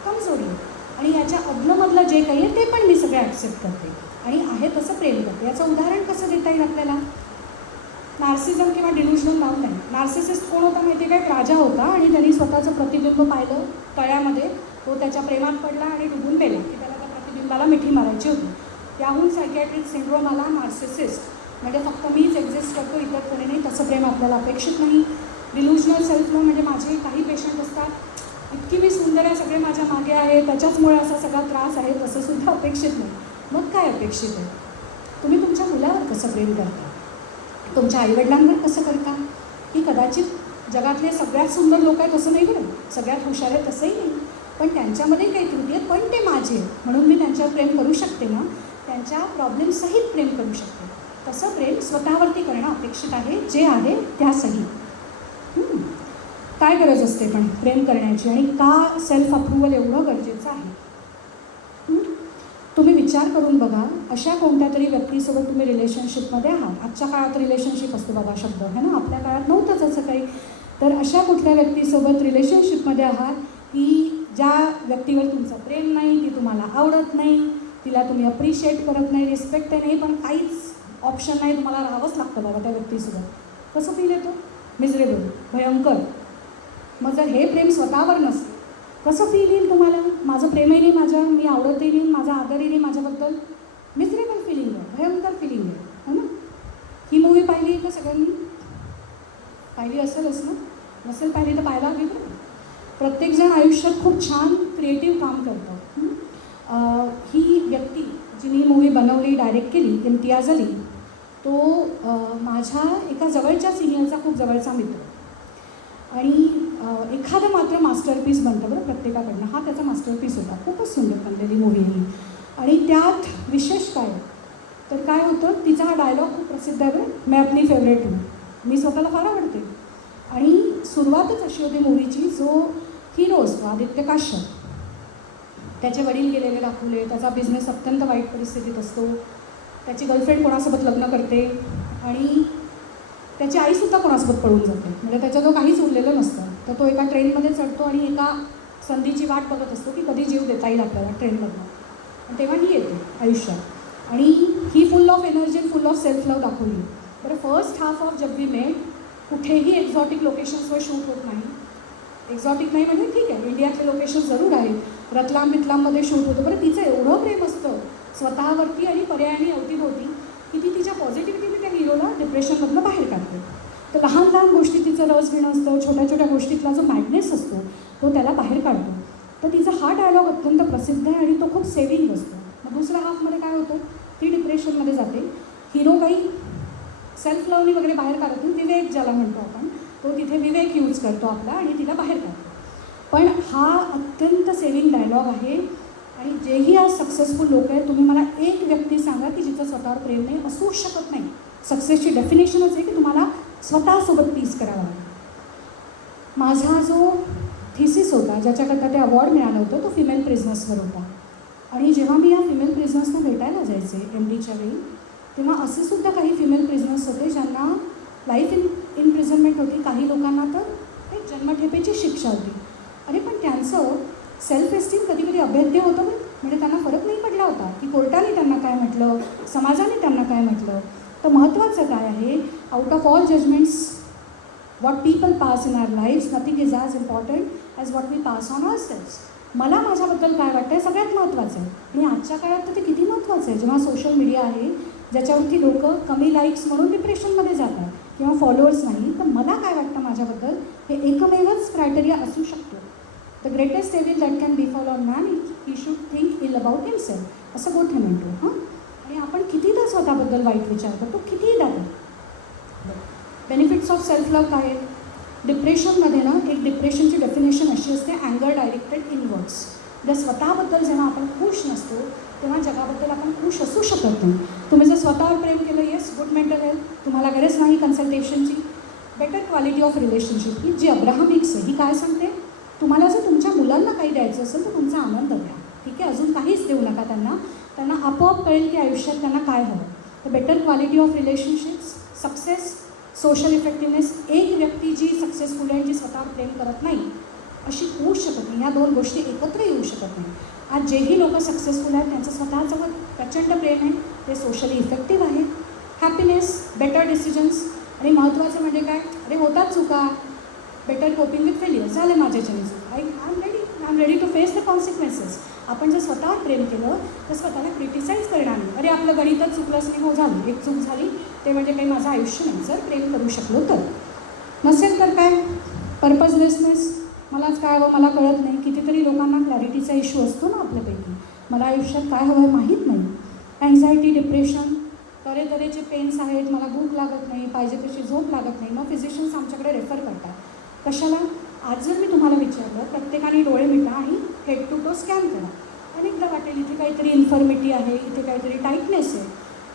कमजोरी आहे, आणि याच्या अदलमधलं जे काही आहे ते पण मी सगळं ॲक्सेप्ट करते आणि आहे तसं प्रेम करते. याचं उदाहरण कसं देता येईल आपल्याला? नार्सिझम किंवा डिल्युजनल लव्ह नाही. नार्सिसिस्ट कोण होता माहिती आहे? काय राजा होता आणि त्यांनी स्वतःचं प्रतिबिंब पाहिलं तळ्यामध्ये, तो त्याच्या प्रेमात पडला आणि डुबून मेला, की त्याला त्या प्रतिबिंबाला मिठी मारायची होती. त्याहून सायकॅट्रिक सिंड्रोम आला नार्सिसिस्ट, म्हणजे फक्त मीच एक्झिस्ट करतो, इतर कोणी नाही. तसं प्रेम आपल्याला अपेक्षित नाही. डिल्युजनल सेल्फ लव्ह म्हणजे माझे काही पेशंट असतात, इतकी मी सुंदर आहे, सगळे माझ्या मागे आहे, त्याच्याचमुळे असा सगळा त्रास आहे, तसंसुद्धा अपेक्षित नाही. मग काय अपेक्षित आहे? तुम्ही तुमच्या मुलावर कसं प्रेम करता? तुमच्या आईवडिलांवर कसं करता? की कदाचित जगातले सगळ्यात सुंदर लोक आहेत असं नाही बरं, सगळ्यात हुशार आहेत तसंही नाही, पण त्यांच्यामध्ये काही त्रुटी आहेत, पण ते माझे म्हणून मी त्यांच्यावर प्रेम करू शकते ना, त्यांच्या प्रॉब्लेमसहित प्रेम करू शकते. तसं प्रेम स्वतःवरती करणं अपेक्षित आहे, जे आहे त्यासही. काय गरज असते पण प्रेम करण्याची, आणि का सेल्फ अप्रुव्हल एवढं गरजेचं आहे? तुम्ही विचार करून बघा, अशा कोणत्या तरी व्यक्तीसोबत तुम्ही रिलेशनशिपमध्ये आहात. आजच्या काळात रिलेशनशिप असतो बघा शब्द, है ना, आपल्या काळात नव्हतंच असं काही. तर अशा कुठल्या व्यक्तीसोबत रिलेशनशिपमध्ये आहात की ज्या व्यक्तीवर तुमचं प्रेम नाही, ती तुम्हाला आवडत नाही, तिला तुम्ही अप्रिशिएट करत नाही, रिस्पेक्ट नाही, पण काहीच ऑप्शन नाही, तुम्हाला राहावंच लागतं बघा त्या व्यक्तीसोबत. कसं फील येतो? मिझरेबल, भयंकर. मग जर हे प्रेम स्वतःवर नसतं कसं फील येईल तुम्हाला? माझं प्रेमही नाही, मी आवडतही नाही, माझा आदरही नाही माझ्याबद्दल. मिझरेबल फिलिंग आहे, भयंकर फिलिंग आहे, हो ना? ही मूवी पाहिली का सगळ्यांनी? पाहिली असेलच ना? नसेल पाहिली तर पाहायला हवी बरं. प्रत्येकजण आयुष्यात खूप छान क्रिएटिव्ह काम करतं. ही व्यक्ती जिने मूवी बनवली, डायरेक्ट केली, इम्तियाज अली, तो माझ्या एका जवळच्या सिनियरचा खूप जवळचा मित्र. आणि एखादं मात्र मास्टरपीस बनतं बरं प्रत्येकाकडनं, हा त्याचा मास्टरपीस होता. खूपच सुंदर बनलेली मूवी ही. आणि त्यात विशेष काय तर काय होतं, तिचा हा डायलॉग खूप प्रसिद्ध आहे बरं, मैं अपनी फेवरेट हूँ. मी स्वतःला फार आवडते. आणि सुरुवातच अशी होती मूवीची, जो हिरो असतो आदित्य काश्यप, त्याचे वडील गेलेले दाखवले, त्याचा बिझनेस अत्यंत वाईट परिस्थितीत असतो, त्याची गर्लफ्रेंड कोणासोबत लग्न करते आणि त्याची आईसुद्धा कोणासोबत पळून जाते, म्हणजे त्याच्याजवळ काहीच उरलेलं नसतं. तर तो एका ट्रेनमध्ये चढतो आणि एका संधीची वाट बघत असतो की कधी जीव देता येईल आपल्याला ट्रेनमधनं. आणि तेव्हा ही येते आयुष्यात. आणि ही full of energy full of self love दाखवली. बरं, first half of Jab We Met कुठेही एक्झॉटिक लोकेशन्सवर शूट होत नाही. एक्झॉटिक नाही म्हणजे ठीक आहे, इंडियातले लोकेशन्स जरूर आहेत, रतलाम बितलाममध्ये शूट होतं. बरं, तिचं एवढं प्रेम असतं स्वतःवरती आणि पर्यायाने अवतीभोवती की ती तिच्या पॉझिटिव्हिटीने त्या हिरोला डिप्रेशनमधनं बाहेर काढते. तर लहान लहान गोष्टी तिचं रस घेणं असतं, छोट्या छोट्या गोष्टीतला जो मॅडनेस असतो तो त्याला बाहेर काढतो. तर तिचा हा डायलॉग अत्यंत प्रसिद्ध आहे आणि तो खूप सेविंग असतो. मग दुसऱ्या हाफमध्ये काय होतं, ती डिप्रेशनमध्ये जाते, हिरो काही सेल्फ लवनी वगैरे बाहेर काढत नाही, विवेक ज्याला म्हणतो आपण, तो तिथे विवेक यूज करतो आपला आणि तिला बाहेर काढतो. पण हा अत्यंत सेविंग डायलॉग आहे. आणि जेही आज सक्सेसफुल लोक आहेत, तुम्ही मला एक व्यक्ती सांगा की जिचं स्वतःवर प्रेम नाही, असूच शकत नाही. सक्सेसची डेफिनेशनच आहे की तुम्हाला स्वतःसोबत पीस करावं लागेल. माझा जो थिसिस होता, ज्याच्याकरता ते अवॉर्ड मिळालं होतं, तो फिमेल प्रिझनर्सवर होता. आणि जेव्हा मी या फिमेल प्रिझनर्सना भेटायला जायचे MDच्या वेळी, तेव्हा असे सुद्धा काही फिमेल प्रिझनर्स होते ज्यांना लाईफ इम्प्रिझनमेंट होती, काही लोकांना तर एक जन्मठेपेची शिक्षा होती. अरे पण त्यांचं सेल्फ एस्टीम कधी कधी अभेद्य होतं ना, म्हणजे त्यांना फरक नाही पडला होता की कोर्टाने त्यांना काय म्हटलं, समाजाने त्यांना काय म्हटलं. तर महत्त्वाचं काय आहे, out of all judgements what people pass in our lifes, nothing is as important as what we pass on our selfs. मला माझ्याबद्दल काय वाटतं आहे सगळ्यात महत्त्वाचं आहे. आणि आजच्या काळात तर ते किती महत्त्वाचं आहे, जेव्हा सोशल मीडिया आहे ज्याच्यावरती लोक कमी लाईक्स म्हणून डिप्रेशनमध्ये जातात किंवा फॉलोअर्स नाही. तर मला काय वाटतं माझ्याबद्दल, हे एकमेवच क्रायटेरिया असू शकतो. The greatest evil that can befall on man, he should think ill about himself, असं गोठे म्हणतो. हां, आणि आपण कितीदा स्वतःबद्दल वाईट विचार करतो, कितीदा. बेनिफिट्स ऑफ सेल्फ लव्ह काय आहेत? डिप्रेशनमध्ये ना, एक डिप्रेशनची डेफिनेशन अशी असते, अँगर डायरेक्टेड इनवर्ड्स. जर स्वतःबद्दल जेव्हा आपण खुश नसतो तेव्हा जगाबद्दल आपण खुश असू शकत नाही. तुम्ही जर स्वतःवर प्रेम केलं, येस, गुड मेंटल हेल्थ, तुम्हाला गरज नाही कन्सल्टेशनची. बेटर क्वालिटी ऑफ रिलेशनशिप, ही जी अब्राहमिक्स आहे, ही काय सांगते, तुम्हाला जर तुमच्या मुलांना काही द्यायचं असेल तर तुमचा आनंद द्या, ठीक आहे, अजून काहीच देऊ नका त्यांना. त्यांना आपोआप कळेल की आयुष्यात त्यांना काय हवं. तर better quality of relationships, success, social effectiveness. एक व्यक्ती जी सक्सेसफुल आहे, जी स्वतःवर प्रेम करत नाही, अशी होऊच शकत नाही. ह्या दोन गोष्टी एकत्र येऊ शकत नाही. आज जेही लोक सक्सेसफुल आहेत त्यांचं स्वतःजवळ प्रचंड प्रेम आहे, ते सोशली इफेक्टिव्ह आहेत. Happiness, better decisions. आणि महत्त्वाचं म्हणजे काय, अरे होतात चुका, बेटर कोपिंग विथ फेल्युअर. झाले माझ्याच्याने चूक, I am ready to face the consequences. आपण जर स्वतःवर प्रेम केलं तर स्वतःला क्रिटिसाईज करणार नाही. अरे आपलं गणितच चुकलंच नाही, हो झालं, एक चूक झाली, ते म्हणजे काही माझं आयुष्य नाही. जर प्रेम करू शकलो तर. नसेल तर काय, पर्पजलेसनेस, मलाच काय हवं मला कळत नाही. कितीतरी लोकांना क्लॅरिटीचा इश्यू असतो ना आपल्यापैकी, मला आयुष्यात काय हवं आहे माहीत नाही. अँझायटी, डिप्रेशन, तऱ्हेतऱ्हेचे पेन्स आहेत, मला भूक लागत नाही, पाहिजे तशी झोप लागत नाही. मग फिजिशियन्स आमच्याकडे रेफर करतात. कशाला? आज जर मी तुम्हाला विचारलं, प्रत्येकाने डोळे मिटा आणि हेड टू टो स्कॅन करा, अनेकदा वाटेल इथे काहीतरी इन्फर्मिटी आहे, इथे काहीतरी टाईटनेस आहे.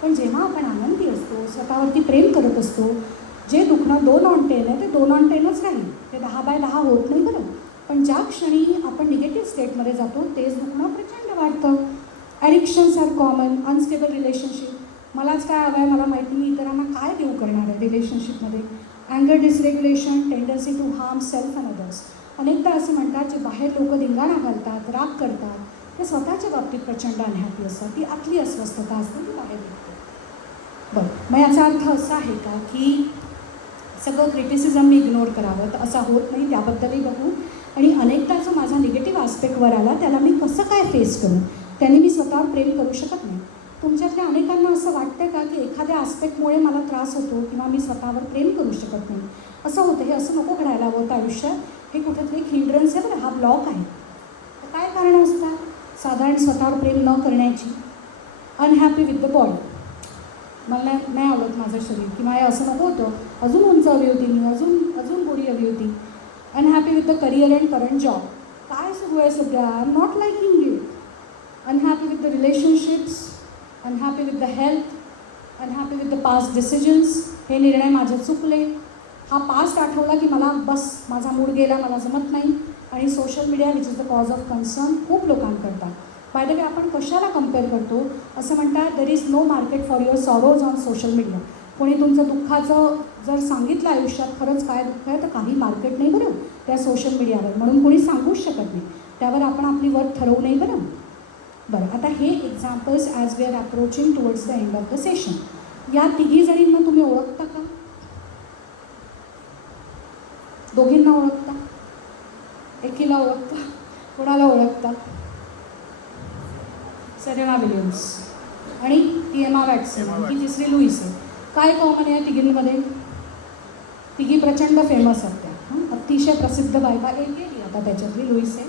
पण जेव्हा आपण आनंदी असतो, स्वतःवरती प्रेम करत असतो, जे दुखणं 2 ऑन 10 आहे ते 2 ऑन 10च राहील, ते 10/10 होत नाही बरं. पण ज्या क्षणी आपण निगेटिव्ह स्टेटमध्ये जातो तेच दुखणं प्रचंड वाढतं. Addictions are common, unstable relationship, मलाच काय हवं आहे मला माहिती, मी इतरांना काय देऊ करणार आहे रिलेशनशिपमध्ये. अँगर dysregulation, tendency to harm self and others. अनेकदा असं म्हणतात, जे बाहेर लोक धिंगाणा घालतात, राग करतात, ते स्वतःच्या बाबतीत प्रचंड अनहॅपी असतात. ती आतली अस्वस्थता असते, ती बाहेर निघते. बरं, मग याचा अर्थ असा आहे का की सगळं क्रिटिसिझम मी इग्नोर करावं? तर असा होत नाही, त्याबद्दलही बघू. आणि अनेकदा जो माझा निगेटिव्ह आस्पेक्टवर आला त्याला मी कसं काय फेस करू, त्याने मी स्वतःवर प्रेम करू शकत नाही. तुमच्यातल्या अनेकांना असं वाटतं का की एखाद्या आस्पेक्टमुळे मला त्रास होतो किंवा मी स्वतःवर प्रेम करू शकत नाही? असं होतं, हे असं नको घडायला हवं होतं आयुष्यात, हे कुठेतरी एक हिंड्रन्स आहे बरं, हा ब्लॉक आहे. तर काय कारणं असतात साधारण स्वतःवर प्रेम न करण्याची? अनहॅपी विथ द बॉडी, मला नाही आवडत माझं शरीर, किंवा हे असं नको होतं, अजून उंच हवी होती मी, अजून गोरी हवी होती. Unhappy with the career and current job, काय सुरू आहे सध्या, I am not liking it. Unhappy with the relationships, unhappy with the health, unhappy with the past decisions, हे निर्णय माझे चुकले. हा पास्ट आठवला की मला बस माझा मूड गेला, मला जमत नाही. आणि social media which is the cause of concern खूप लोकांकरता. बाय द वे, आपण कशाला कम्पेअर करतो? असं म्हणतात, there is no market for your sorrows on social media. कोणी तुमचं दुःखाचं जर सांगितलं आयुष्यात खरंच काय दुःख आहे, तर काही मार्केट नाही बरं त्या सोशल मीडियावर, म्हणून कोणी सांगूच शकत नाही. त्यावर आपण आपली वर्थ ठरवू नाही बरं. बरं, आता हे examples as we are approaching towards the end of the session. या तिघी जणींना तुम्ही ओळखता का? दोघींना ओळखता? एकीला ओळखता? कोणाला ओळखता? सेरेना विलियम्स आणि ती एमा वॅटसन आणि ती तिसरी लुईस आहे. काय कॉमन आहे तिघींमध्ये? तिघी प्रचंड फेमस आहेत त्या, अतिशय प्रसिद्ध बायका. एक गेली आता त्याच्यातली, लुईस आहे.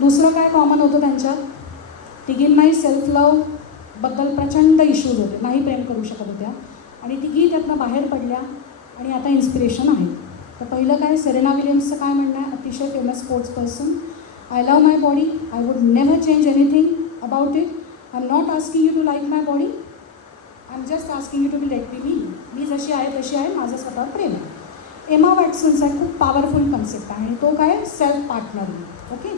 दुसरं काय कॉमन होतं त्यांच्यात? तिघींनाही सेल्फ लवबद्दल प्रचंड इश्यूज होते, नाही प्रेम करू शकत होत्या आणि तिघी त्यातनं बाहेर पडल्या आणि आता इन्स्पिरेशन आहे. तर पहिलं काय, सेरेना विलियम्सचं काय म्हणणं आहे? अतिशय famous sports person. I love my body, I would never change anything about it. I am not asking you to like my body, I am just asking you to be like me. मी जशी आहे तशी आहे, माझं स्वतःवर प्रेम आहे. Emma वॅटसनचा खूप powerful concept आहे आणि तो काय, सेल्फ पार्टनर. ओके,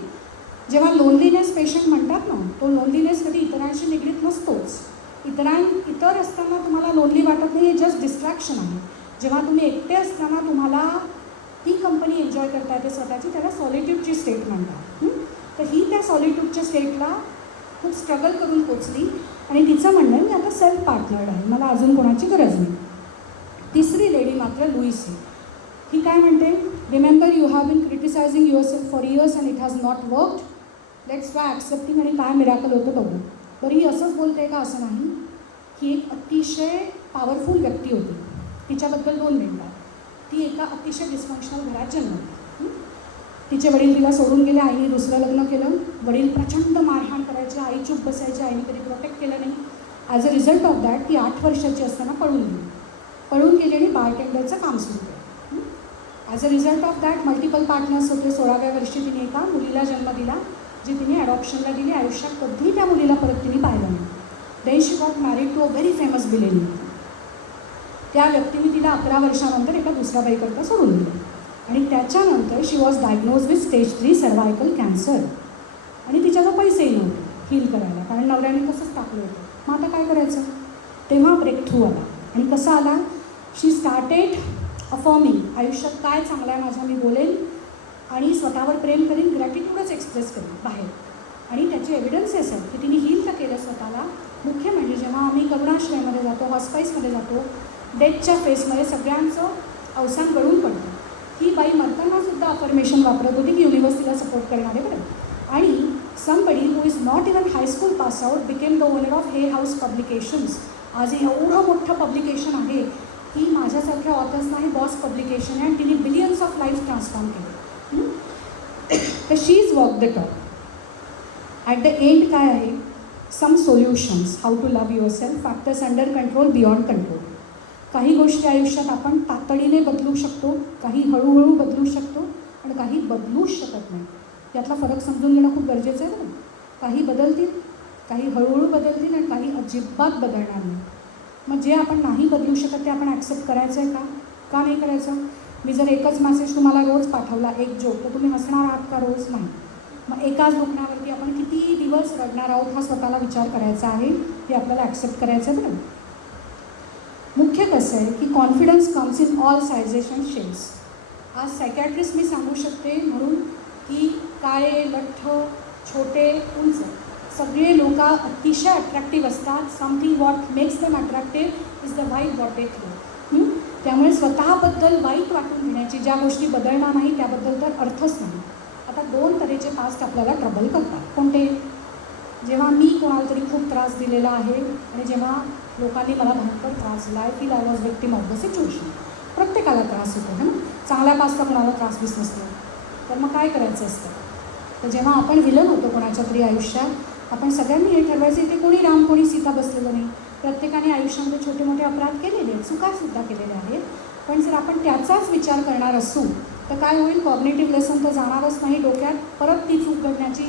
जेव्हा लोनलीनेस पेशंट म्हणतात ना, तो लोनलीनेस कधी इतरांशी निगडीत नसतोच. इतर असताना तुम्हाला लोनली वाटत नाही, हे जस्ट डिस्ट्रॅक्शन आहे. जेव्हा तुम्ही एकटे असताना तुम्हाला ती कंपनी एन्जॉय करता येते स्वतःची, त्याला सॉलिट्यूडची स्टेट म्हणतात. तर ही त्या सॉलिट्यूडच्या स्टेटला खूप स्ट्रगल करून पोचली आणि तिचं म्हणणं आहे, मी आता सेल्फ पार्टनर्ड आहे, मला अजून कोणाची गरज नाही. तिसरी लेडी मात्र लुईस आहे. ही काय म्हणते, remember you have been criticizing yourself for years and it has not worked. Let's try accepting. आणि काय मिराकल होतं बघू. बरं, ही असंच बोलते का? असं नाही. ही एक अतिशय पॉवरफुल व्यक्ती होती. तिच्याबद्दल दोन मिनिटात. ती एका अतिशय डिस्फंक्शनल घरात जन्मली. तिचे वडील तिला सोडून गेले, आईने दुसरं लग्न केलं. वडील प्रचंड मारहाण करायचे, आई चूप बसायची, आईने कधी प्रोटेक्ट केलं नाही. As a result of that ती 8 वर्षाची असताना पळून गेली आणि बारटेंडरचं काम सुरू केलं. As a result of that multiple partners होते. 16व्या वर्षी तिने एका मुलीला जन्म दिला, जी तिने ॲडॉप्शनला दिली. आयुष्यात कधीही त्या मुलीला परत तिने पाहिलं नाही. Then she got married to a very famous billionaire. त्या व्यक्तीने तिला 11 वर्षानंतर एका दुसऱ्या बाईकरता सोडून दिलं आणि त्याच्यानंतर she was diagnosed with stage 3 cervical cancer आणि तिच्याकडे पैसेही नव्हते हील करायला, कारण नवऱ्याने तसंच टाकलं होतं. मग आता काय करायचं? तेव्हा ब्रेक थ्रू आला. आणि कसा आला? शी स्टार्टेड अफर्मिंग, आयुष्यात काय चांगलं आहे माझ्या, मी बोलेन आणि स्वतःवर प्रेम करीन, ग्रॅटिट्यूडच एक्सप्रेस करीन बाहेर. आणि त्याचे एव्हिडन्सेस आहेत की तिने हील तर केलं स्वतःला. मुख्य म्हणजे जेव्हा आम्ही करुणाश्रयमध्ये जातो, हॉस्पाईसमध्ये जातो, डेथच्या फेसमध्ये सगळ्यांचं अवसान गळून पडतं. ही बाई मरतानासुद्धा अफर्मेशन वापरत होती की युनिव्हर्स तिला सपोर्ट करणारे बरं. आणि somebody who is not even high school pass out became the owner of हे हाऊस पब्लिकेशन्स. आज एवढं मोठं पब्लिकेशन आहे की माझ्यासारख्या ऑथर्सना हे बॉस पब्लिकेशन आहे आणि तिने बिलियन्स ऑफ लाईफ ट्रान्सफॉर्म केले. तर she is walk the talk. At the end काय आहे? Some solutions, how to love yourself, factors under control, beyond control. काही गोष्टी आयुष्यात आपण तातडीने बदलू शकतो, काही हळूहळू बदलू शकतो आणि काही बदलूच शकत नाही. यातला फरक समजून घेणं खूप गरजेचं आहे. बरं, काही बदलतील, काही हळूहळू बदलतील आणि काही अजिबात बदलणार नाही. मग जे आपण नाही बदलू शकत ते आपण ॲक्सेप्ट करायचं आहे का नाही करायचं? मी जर एकच मेसेज तुम्हाला रोज पाठवला, एक जोक, तर तुम्ही हसणार आहात का? रोज नाही. मग एकाच दुखण्यावरती आपण किती दिवस रडणार आहोत हा स्वतःला विचार करायचा आहे, हे आपल्याला ॲक्सेप्ट करायचं आहे. बरं, मुख्य कसं आहे की confidence comes in all sizes and shapes. आज सायकॅट्रिस्ट मी सांगू शकते म्हणून की काळे, लठ्ठ, छोटे, उंच सगळे लोक अतिशय अट्रॅक्टिव्ह असतात. Something what makes them attractive is the वाईट वॉट दे थ्रू. त्यामुळे स्वतःबद्दल वाईट वाटून घेण्याची, ज्या गोष्टी बदलणार नाही त्याबद्दल तर अर्थच नाही. आता 2 तऱ्हेचे पास्ट आपल्याला ट्रबल करतात. कोणते? जेव्हा मी कोणाला तरी खूप त्रास दिलेला आहे आणि जेव्हा लोकांनी मला भयंकर त्रास दिला. I feel I was victim of the situation. प्रत्येकाला त्रास होतो है ना, चांगल्या पासचा कोणाला त्रास बीस नसतो. तर मग काय करायचं असतं? तर जेव्हा आपण विलन होतो कोणाच्या तरी आयुष्यात, आपण सगळ्यांनी हे ठरवायचं की कोणी राम कोणी सीता बसलेलं नाही. प्रत्येकाने आयुष्यामध्ये छोटे मोठे अपराध केलेले आहेत, चुकासुद्धा केलेल्या आहेत. पण जर आपण त्याचाच विचार करणार असू तर काय होईल? कॉग्नेटिव्ह लेसन तर जाणारच नाही डोक्यात, परत ती चूक घडण्याची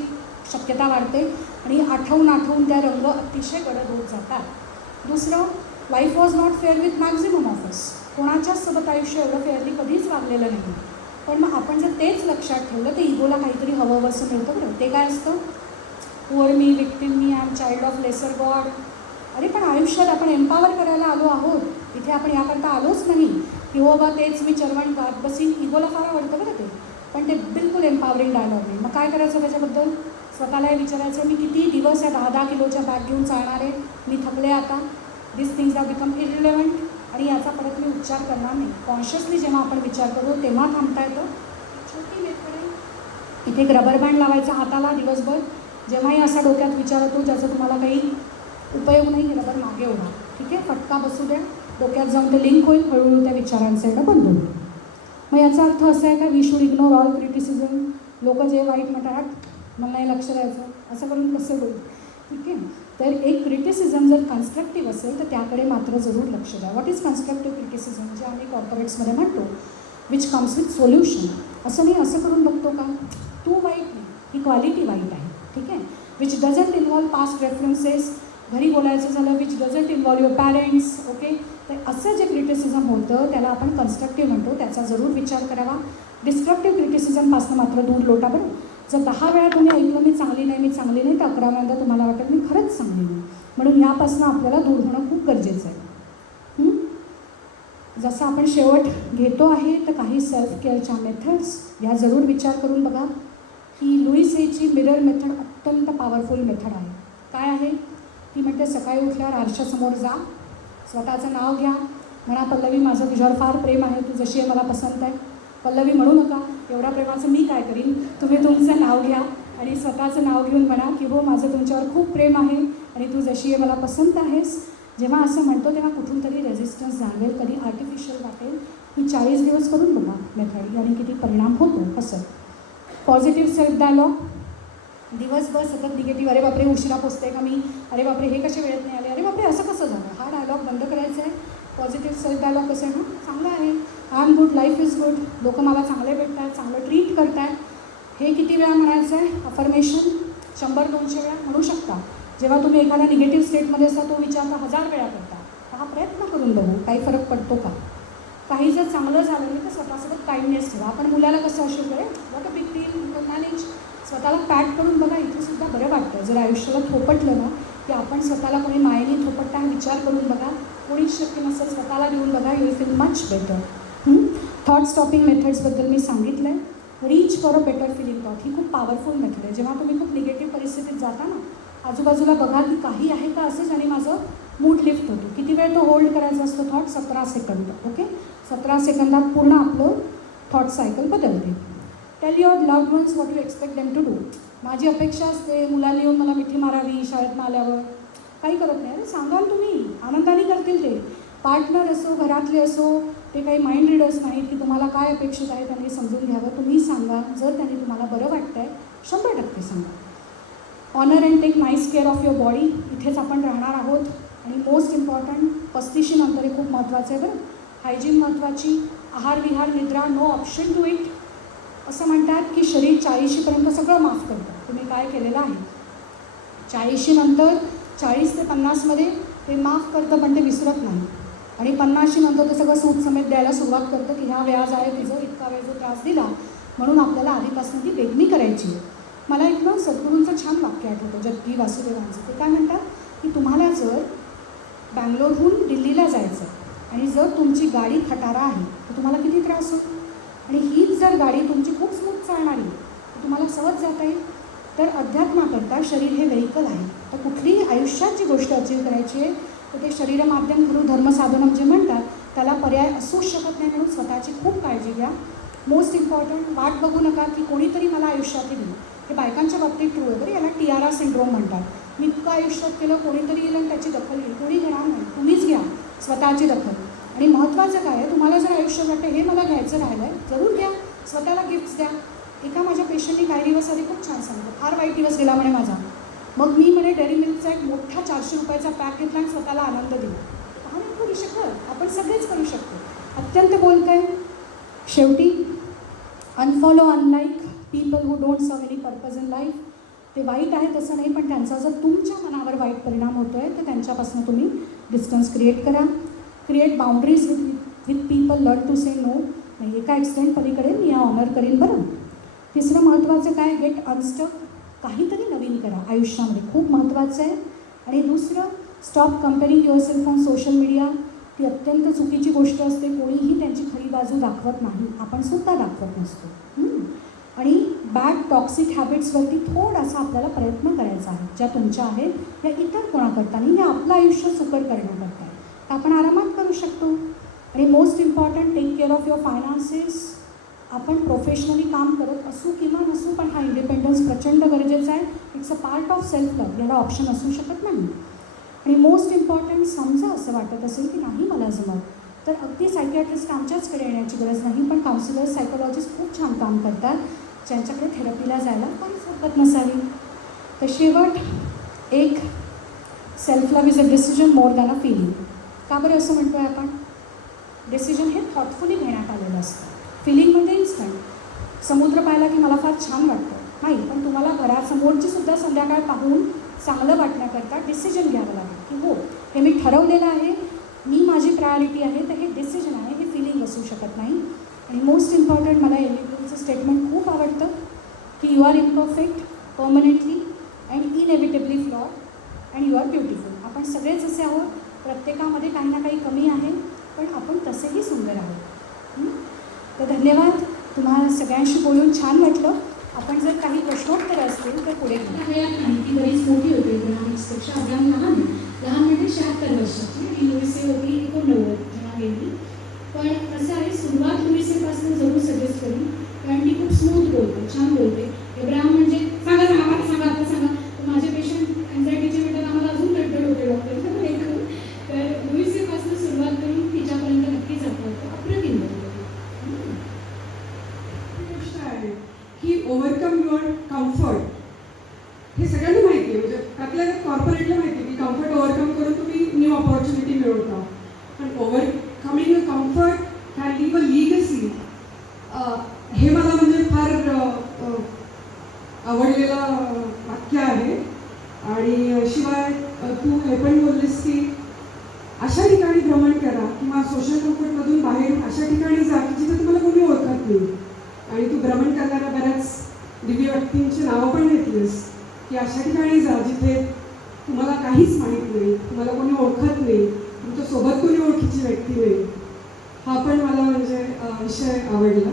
शक्यता वाढते आणि आठवून त्या रंग अतिशय गडद होत जातात. दुसरं, life was not fair with maximum of us. कोणाच्याच सोबत आयुष्य एवढं फेअरली कधीच वागलेलं नाही. पण मग आपण जर तेच लक्षात ठेवलं तर इगोला काहीतरी हवं असं मिळतं. बरं, ते काय असतं? Poor me, victim me, I am child of lesser god. अरे पण आयुष्यात आपण एम्पावर करायला आलो आहोत. इथे आपण याकरता आलोच नाही की हो बा तेच मी चरवण गात बसीन. इगोला फार आवडतं बरं ते, पण ते बिलकुल एम्पावरिंग डायलॉग नाही. मग काय करायचं त्याच्याबद्दल? स्वतःला हे विचारायचं मी किती दिवस या 10-10 किलोच्या बॅग घेऊन चालणार आहे, मी थकले आता, दिस थिंग्स हॅव बिकम इरिलेव्हंट, आणि याचा परत मी उच्चार करणार नाही. कॉन्शियसली जेव्हा आपण विचार करतो तेव्हा थांबता येतं. छोटी मेथड आहे, इथे एक रबर बँड लावायचा हाताला दिवसभर, जेव्हाही असा डोक्यात विचार येतो ज्याचा तुम्हाला काही उपयोग नाही, हे रबर मागे होणार, ठीक आहे, फटका बसू द्या, डोक्यात जाऊन ते लिंक होईल, हळूहळू त्या विचारांचं एकदा बंद होईल. मग याचा अर्थ असा आहे का we should ignore all criticism, लोक जे वाईट म्हणतात मला नाही लक्ष द्यायचं, असं करून कसं होईल, ठीक आहे. तर एक क्रिटिसिझम जर कन्स्ट्रक्टिव्ह असेल तर त्याकडे मात्र जरूर लक्ष द्या. व्हॉट इज कन्स्ट्रक्टिव्ह क्रिटिसिझम, जे आम्ही कॉर्पोरेट्समध्ये म्हणतो, विच कम्स विथ सोल्युशन. असं नाही असं करून बघतो का, तू वाईट नाही, ही क्वालिटी वाईट आहे, ठीक आहे. Which doesn't involve past references, घरी बोलायचं झालं which doesn't involve your parents, okay. तर असं जे क्रिटिसिझम होतं त्याला आपण कन्स्ट्रक्टिव्ह म्हणतो, त्याचा जरूर विचार करावा. डिस्ट्रक्टिव्ह क्रिटिसिझमपासून मात्र दूर लोटा. बरं, जर 10 वेळा तुम्ही ऐकलं मी चांगली नाही, मी चांगली नाही, तर 11व्यांदा तुम्हाला वाटेल मी खरंच चांगली नाही. म्हणून यापासून आपल्याला दूर होणं खूप गरजेचं आहे. जसं आपण शेवट घेतो आहे तर काही सेल्फ केअरच्या मेथड्स या जरूर विचार करून बघा. ही लुईस हेची मिरर मेथड अत्यंत पॉवरफुल मेथड आहे. काय आहे ती म्हणते, सकाळी उठल्यावर आरशासमोर जा, स्वतःचं नाव घ्या, म्हणा पल्लवी माझं तुझ्यावर फार प्रेम आहे, तू जशी आहे मला पसंत आहे. पल्लवी म्हणू नका, एवढ्या प्रेमाचं मी काय करीन, तुम्ही तुमचं नाव घ्या आणि स्वतःचं नाव घेऊन म्हणा की हो माझं तुमच्यावर खूप प्रेम आहे आणि तू जशी आहे मला पसंत आहेस. जेव्हा असं म्हणतो तेव्हा कुठून तरी रेझिस्टन्स जाणवेल, कधी आर्टिफिशियल वाटेल. ही 40 दिवस करून बघा मेथड, आणि किती परिणाम होतो. कसं पॉझिटिव्ह सेल्फ डायलॉग, दिवसभर सतत निगेटिव्ह, अरे बापरे उशिरा पोचते का मी, अरे बापरे हे कसे वेळेत नाही आले, अरे बापरे असं कसं झालं, हा डायलॉग बंद करायचा आहे. पॉझिटिव्ह सेल्फ डायलॉग कसं आहे, चांगलं आहे, I am good, life is good, लोक मला चांगले भेटत आहेत, चांगलं ट्रीट करत आहेत. हे किती वेळा म्हणायचं आहे, अफर्मेशन 100-200 वेळा म्हणू शकता. जेव्हा तुम्ही एखाद्या निगेटिव्ह स्टेटमध्ये असता तो विचार 1000 वेळा करता. हा प्रयत्न करून बघू काही फरक पडतो का. काही जर चांगलं झालं नाही तर स्वतःसोबत काइंडनेस ठेवा. आपण मुलाला कसं अशोक करे what a big deal, manage, स्वतःला पॅट करून बघा, इथे सुद्धा बरं वाटतं. जर आयुष्याला थोपटलं ना की आपण स्वतःला कोणी मायेने थोपटता विचार करून बघा, कोणीच शक्य नसेल, स्वतःला देऊन बघा, you will feel much better. Thought stopping मेथड्सबद्दल मी सांगितलं आहे. Reach for a better feeling thought ही खूप पॉवरफुल मेथड आहे. जेव्हा तुम्ही खूप निगेटिव्ह परिस्थितीत जाता ना, आजूबाजूला बघा की काही आहे का असंच, आणि माझं मूड लिफ्ट होतो. किती वेळ तो होल्ड करायचा असतो थॉट, 17 सेकंद, ओके. 17 सेकंदात पूर्ण आपलं थॉट सायकल बदलते. Tell your loved ones what you expect them to do. माझी अपेक्षा असते मुलाला येऊन मला मिठी मारावी शाळेतनं आल्यावर, काही करत नाही. अरे सांगाल तुम्ही, आनंदाने करतील ते. पार्टनर असो, घरातले असो, ते काही माइंड रीडर्स नाहीत की तुम्हाला काय अपेक्षित आहे त्यांनी समजून घ्यावं. तुम्ही सांगा, जर त्यांनी तुम्हाला बरं वाटतं आहे 100% सांगा. Honour and take nice care of your body, इथेच आपण राहणार आहोत. आणि मोस्ट इम्पॉर्टंट 35 नंतर हे खूप महत्त्वाचं आहे बरं. हायजीन महत्त्वाची, आहार विहार निद्रा नो ऑप्शन टू इट. असं म्हणतात की शरीर 40पर्यंत सगळं माफ करतं. तुम्ही काय केलेलं आहे 40 नंतर, 40 ते 50मध्ये ते माफ करतं पण ते विसरत नाही. आणि 50 नंतर ते सगळं सूट समेत द्यायला सुरुवात करतं की ह्या व्याज आहे तिचं, इतका वेळ जो त्रास दिला, म्हणून आपल्याला आधीपासून ती बेगमी करायची आहे. मला एक ना सद्गुरूंचं छान वाक्य आठवतं, जगगी वासुदेवांचं. ते काय म्हणतात की तुम्हाला जर बँगलोरहून दिल्लीला जायचं आणि जर तुमची गाडी खटारा आहे तर तुम्हाला किती त्रास होईल, आणि हीच जर गाडी तुमची खूप स्मूथ चालणारी तर तुम्हाला सहज जाता येईल. तर अध्यात्माकरता शरीर हे व्हेइकल आहे. तर कुठलीही आयुष्यात जी गोष्ट अचीव करायची आहे तर ते शरीरमाध्यम गुरु धर्मसाधनम जे म्हणतात त्याला पर्याय असूच शकत नाही. म्हणून स्वतःची खूप काळजी घ्या. मोस्ट इम्पॉर्टंट, वाट बघू नका की कोणीतरी मला आयुष्यात येईल. हे बायकांच्या बाबतीत ट्रू आहे बरं. याला टियारा सिंड्रोम म्हणतात. मी इतकं आयुष्यात केलं, कोणीतरी येईल आणि त्याची दखल घेईल. कोणी घेणार नाही, तुम्हीच घ्या स्वतःची दखल. आणि महत्त्वाचं काय आहे, तुम्हाला जर आयुष्य वाटतं हे मला घ्यायचं राहिलं आहे, जरूर घ्या, स्वतःला गिफ्ट्स द्या. एका माझ्या पेशंटनी काही दिवस आधी खूप छान सांगितलं, फार वाईट दिवस गेला म्हणे माझा, मग मी म्हणे डेअरी मिल्कचा एक मोठा 400 रुपयाचा पॅक घेतला आणि स्वतःला आनंद दिला. हा नाही करू शकत, आपण सगळेच करू शकतो. अत्यंत बोलत आहे. शेवटी unfollow unlike people who don't सर्व एनी पर्पज इन लाईफ. ते वाईट आहे तसं नाही, पण त्यांचा जर तुमच्या मनावर वाईट परिणाम होतो आहे तर त्यांच्यापासून तुम्ही डिस्टन्स क्रिएट करा. Create boundaries with people, learn to say no. नाही एका एक्सटेंट पलीकडे मी या ऑनर करीन बरं. तिसरं महत्त्वाचं काय, गेट अनस्टक. काहीतरी नवीन करा आयुष्यामध्ये, खूप महत्त्वाचं आहे. आणि दुसरं, stop comparing your self on social media. ती अत्यंत चुकीची गोष्ट असते. कोणीही त्यांची खरी बाजू दाखवत नाही, आपण सुद्धा दाखवत नसतो. आणि बॅड टॉक्सिक हॅबिट्सवरती थोडासा आपल्याला प्रयत्न करायचा आहे, ज्या तुमच्या आहेत या इतर कोणाकरता नाही, हे आपलं आयुष्य सुकर करण्याकरता आहे. तर आपण आरामात करू शकतो. आणि most important, take care of your finances. आपण प्रोफेशनली काम करत असू किंवा नसू, पण हा इंडिपेंडन्स प्रचंड गरजेचा आहे. It's a part of self love, याला ऑप्शन असू शकत नाही. आणि मोस्ट इम्पॉर्टंट, समजा असं वाटत असेल की नाही मला जमत, तर अगदी सायकियाट्रिस्ट आमच्याचकडे येण्याची गरज नाही, पण काउन्सिलर्स, सायकोलॉजिस्ट खूप छान काम करतात, ज्यांच्याकडे थेरपीला जायला काहीच हरकत नसावी. तर शेवट एक, self love is a decision more than a feeling. का बरं असं म्हणतो आहे आपण? डिसिजन हे थॉटफुली घेण्यात आलेलं असतं. फिलिंगमध्ये इन्स्टंट समुद्र पाहिला की मला फार छान वाटतं नाही, पण तुम्हाला घरासमोरची सुद्धा संध्याकाळ पाहून चांगलं वाटण्याकरता डिसिजन घ्यावं लागेल की हो, हे मी ठरवलेलं आहे, मी माझी प्रायोरिटी आहे, तर हे डिसिजन आहे, हे फिलिंग असू शकत नाही. आणि मोस्ट इम्पॉर्टंट, मला एलिबिलीचं स्टेटमेंट खूप आवडतं की you are imperfect, permanently and inevitably flawed and you are beautiful. आपण सगळे जसे आहोत, प्रत्येकामध्ये काही ना काही कमी आहे, पण आपण तसेही सुंदर आहोत. तर धन्यवाद. तुम्हाला सगळ्यांशी बोलून छान वाटलं. आपण जर काही प्रश्नोत्तरं असतील तर पुढे वेळात नाही, ती बरीच मोठी होती इकॉनॉमिक्सपेक्षा. अभियान लहान लहान म्हणजे 76 वर्षाची आणि लुईसे होती 89 जेव्हा गेली. पण असं आहे, सुरुवात लुईसेपासून जरूर सजेस्ट करेन, कारण ती खूप स्मूथ बोलते, छान बोलते. एब्राहम म्हणजे सांगा सांगा मला सांगा आता सांगा, तर माझे पेशंट अँझायटीचे भेटत आम्हाला अजून गडबड होते डॉक्टर. तर लुईसेपासून सुरुवात करून तिच्यापर्यंत नक्कीच आपण अप्रतिम बोलतो. की ओव्हरकम युअर कम्फर्ट हे सगळ्यांना माहिती आहे, म्हणजे त्यातल्या कॉर्पोरेटला माहिती आहे की कम्फर्ट ओव्हरकम करून तुम्ही न्यू ऑपॉर्च्युनिटी मिळवता. पण overcoming a comfort can live a legacy, हे मला म्हणजे फार आवडलेलं वाक्य आहे. आणि शिवाय तू हे पण बोललीस की अशा ठिकाणी भ्रमण करा किंवा सोशल कम्फर्टमधून बाहेर अशा ठिकाणी जा की जिथे तुम्हाला कोणी ओळखत नाही. आणि तू भ्रमण करणाऱ्या बऱ्याच दिव्य व्यक्तींची नावं पण घेतलीस की अशा ठिकाणी जा जिथे तुम्हाला काहीच माहीत नाही, तुम्हाला कोणी ओळखत नाही, तुमच्यासोबत कोणी ओळखीची व्यक्ती नाही. हा पण मला म्हणजे विषय आवडला.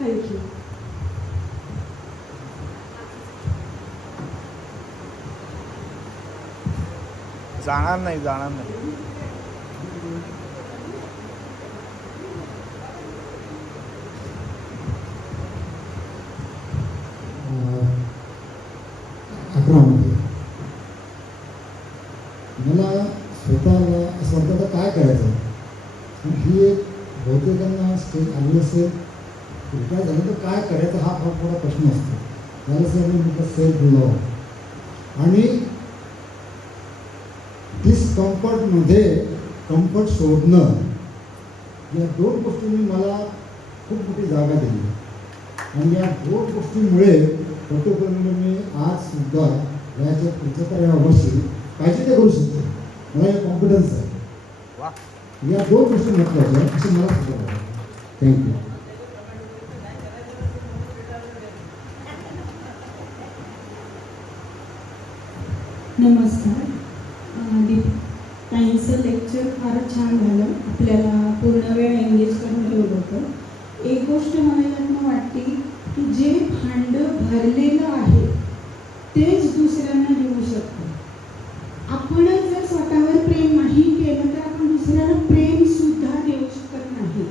थँक्यू. जाणार नाही. मला स्वतःला असं वाटतं काय करायचं. ही एक बहुतेकांना स्टेज आली असेल, काय झालं तर काय करायचं हा फार मोठा प्रश्न असतो. त्याला म्हटलं सेल्फ लव्ह आणि डिस्कम्फर्टमध्ये कम्फर्ट शोधणं, या दोन गोष्टींनी मला खूप मोठी जागा दिली. आणि या दोन गोष्टींमुळे प्रत्येकाने मी आजसुद्धा याच्या पुढचं तर या वर्षी पाहिजे ते करू शकतो. मला एक कॉन्फिडन्स आहे. या दोन गोष्टी महत्त्वाच्या असं मला सुद्धा वाटतं. थँक्यू. नमस्कार. ताईंचं लेक्चर फारच छान झालं. आपल्याला पूर्ण वेळ एंगेज करून ठेवलं होतं. एक गोष्ट मला यातनं वाटते की जे भांडं भरलेलं आहे तेच दुसऱ्यांना देऊ शकतं. आपणच जर स्वतःवर प्रेम नाही केलं तर आपण दुसऱ्याला प्रेम सुद्धा देऊ शकत नाही.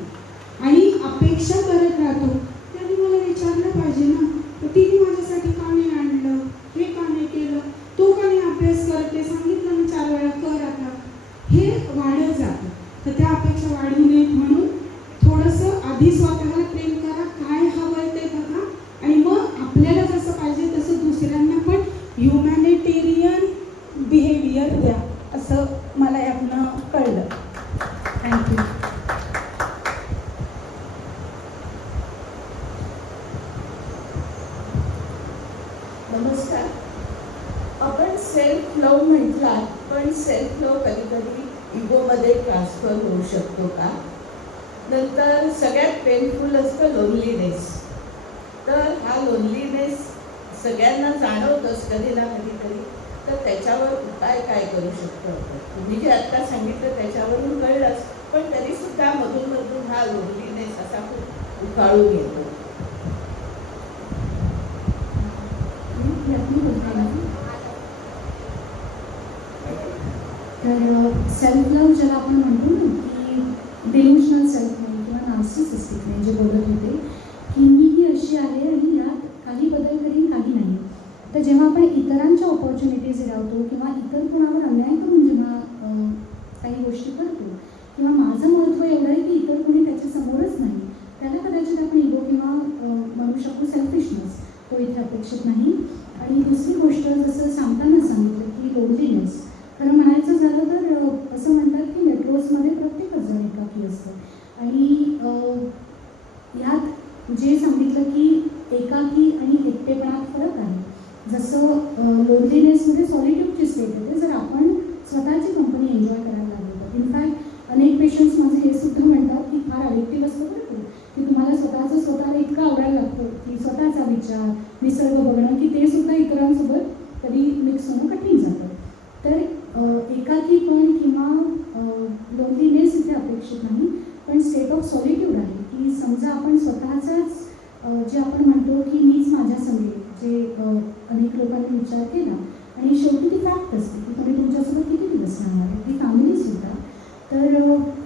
आणि अपेक्षा करत राहतो, त्याने मला विचारलं पाहिजे ना, तर तिने माझ्यासाठी का नाही आणलं, हे का नाही केलं, तो का नाही अभ्यास करते, सांगितलं मी 4 वेळा कर आता, हे वाढत जातं. तर त्या अपेक्षा वाढू नयेत म्हणून थोडंसं आधी स्वतःला प्रेम करा, काय हवंय ते बघा, आणि मग आपल्याला जसं पाहिजे तसं दुसऱ्यांना पण ह्युमॅनिटेरियन बिहेवियर द्या, असं मला यातनं कळलं. थँक्यू. नमस्कार. आपण सेल्फ लव्ह म्हटलात, पण सेल्फ लव्ह कधी कधी इगोमध्ये ट्रान्सफर होऊ शकतो का? नंतर सगळ्यात पेनफुल असतं लोनलीनेस. तर हा लोनलीनेस सगळ्यांना जाणवतोच कधी ना कधीतरी. तर त्याच्यावर उपाय काय करू शकतो आपण? तुम्ही जे आत्ता सांगितलं त्याच्यावरून कळलंच, पण तरीसुद्धा मधून मधून हा लोनलीनेस असा खूप उकाळून येतो. तर सेल्फ लव्ह ज्याला आपण म्हणतो ना की डिल्युशनल सेल्फ लव्ह किंवा नार्सिसिस्टिक जे बोलत होते की मी ही अशी आहे आणि यात काही बदल करीन काही नाही. तर जेव्हा आपण इतरांच्या ऑपॉर्च्युनिटीज हिरावतो किंवा इतर कोणावर अन्याय करून जेव्हा काही गोष्टी करतो किंवा माझं महत्त्व एवढं आहे की इतर कोणी त्याच्या समोरच नाही, त्याला कदाचित आपण इगो किंवा म्हणू शकतो सेल्फिशनेस तो इथे अपेक्षित नाही. आणि दुसरी गोष्ट जसं सांगताना सांगितलं की लोनलीनेस, खरं म्हणायचं झालं तर असं म्हणतात की मेट्रोजमध्ये प्रत्येकच जण एकाकी असतं आणि यात जे सांगितलं की एकाकी आणि एकटेपणात फरक आहे. जसं लोनलीनेसमध्ये सॉलिट्यूडची स्टेट येते जर आपण स्वतःची कंपनी एन्जॉय करायला लागलो तर. इनफॅक्ट अनेक पेशंट्स माझे हे सुद्धा म्हणतात की फार ॲडिक्टिव्ह असतं बरं ते की तुम्हाला स्वतःला इतकं आवडायला लागतं की स्वतःचा विचार निसर्ग बघणं की ते सुद्धा इतरांसोबत कधी मिक्स होणं कठीण जातं. तर एकाकीपण किंवा लोनलीनेस इथे अपेक्षित नाही, पण स्टेट ऑफ सॉलिट्यूड आहे की समजा आपण स्वतःचाच जे आपण म्हणतो की मीच माझ्या संगे जे अनेक लोकांनी विचार केला आणि शेवटी ती फॅक्ट असते की तुम्ही तुमच्यासोबत किती दिवस राहणार आहे, ती फॅमिलीसुद्धा. तर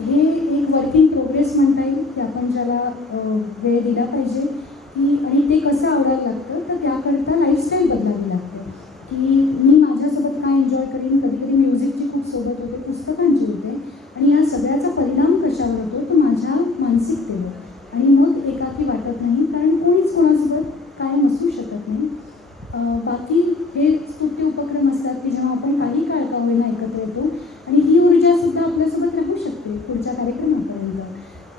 हे एक वर्किंग प्रोग्रेस म्हणता येईल की आपण ज्याला वेळ दिला पाहिजे की आणि ते कसं आवडायला लागतं तर त्याकरता लाईफस्टाईल बदलावी लागते की मी माझ्यासोबत काय एन्जॉय करीन. कधी कधी म्युझिकची खूप सोबत होते, पुस्तकांची होते आणि या सगळ्याचा परिणाम कशावर होतो तो माझ्या मानसिकतेवर आणि मग एकाकी वाटत नाही कारण कोणीच कोणासोबत कायम असू शकत नाही. बाकी हे स्तुत्य उपक्रम असतात की जेव्हा आपण काही काळ का होईना एकत्र येतो आणि ही ऊर्जासुद्धा आपल्यासोबत राहू शकते पुढच्या कार्यक्रमापर्यंत.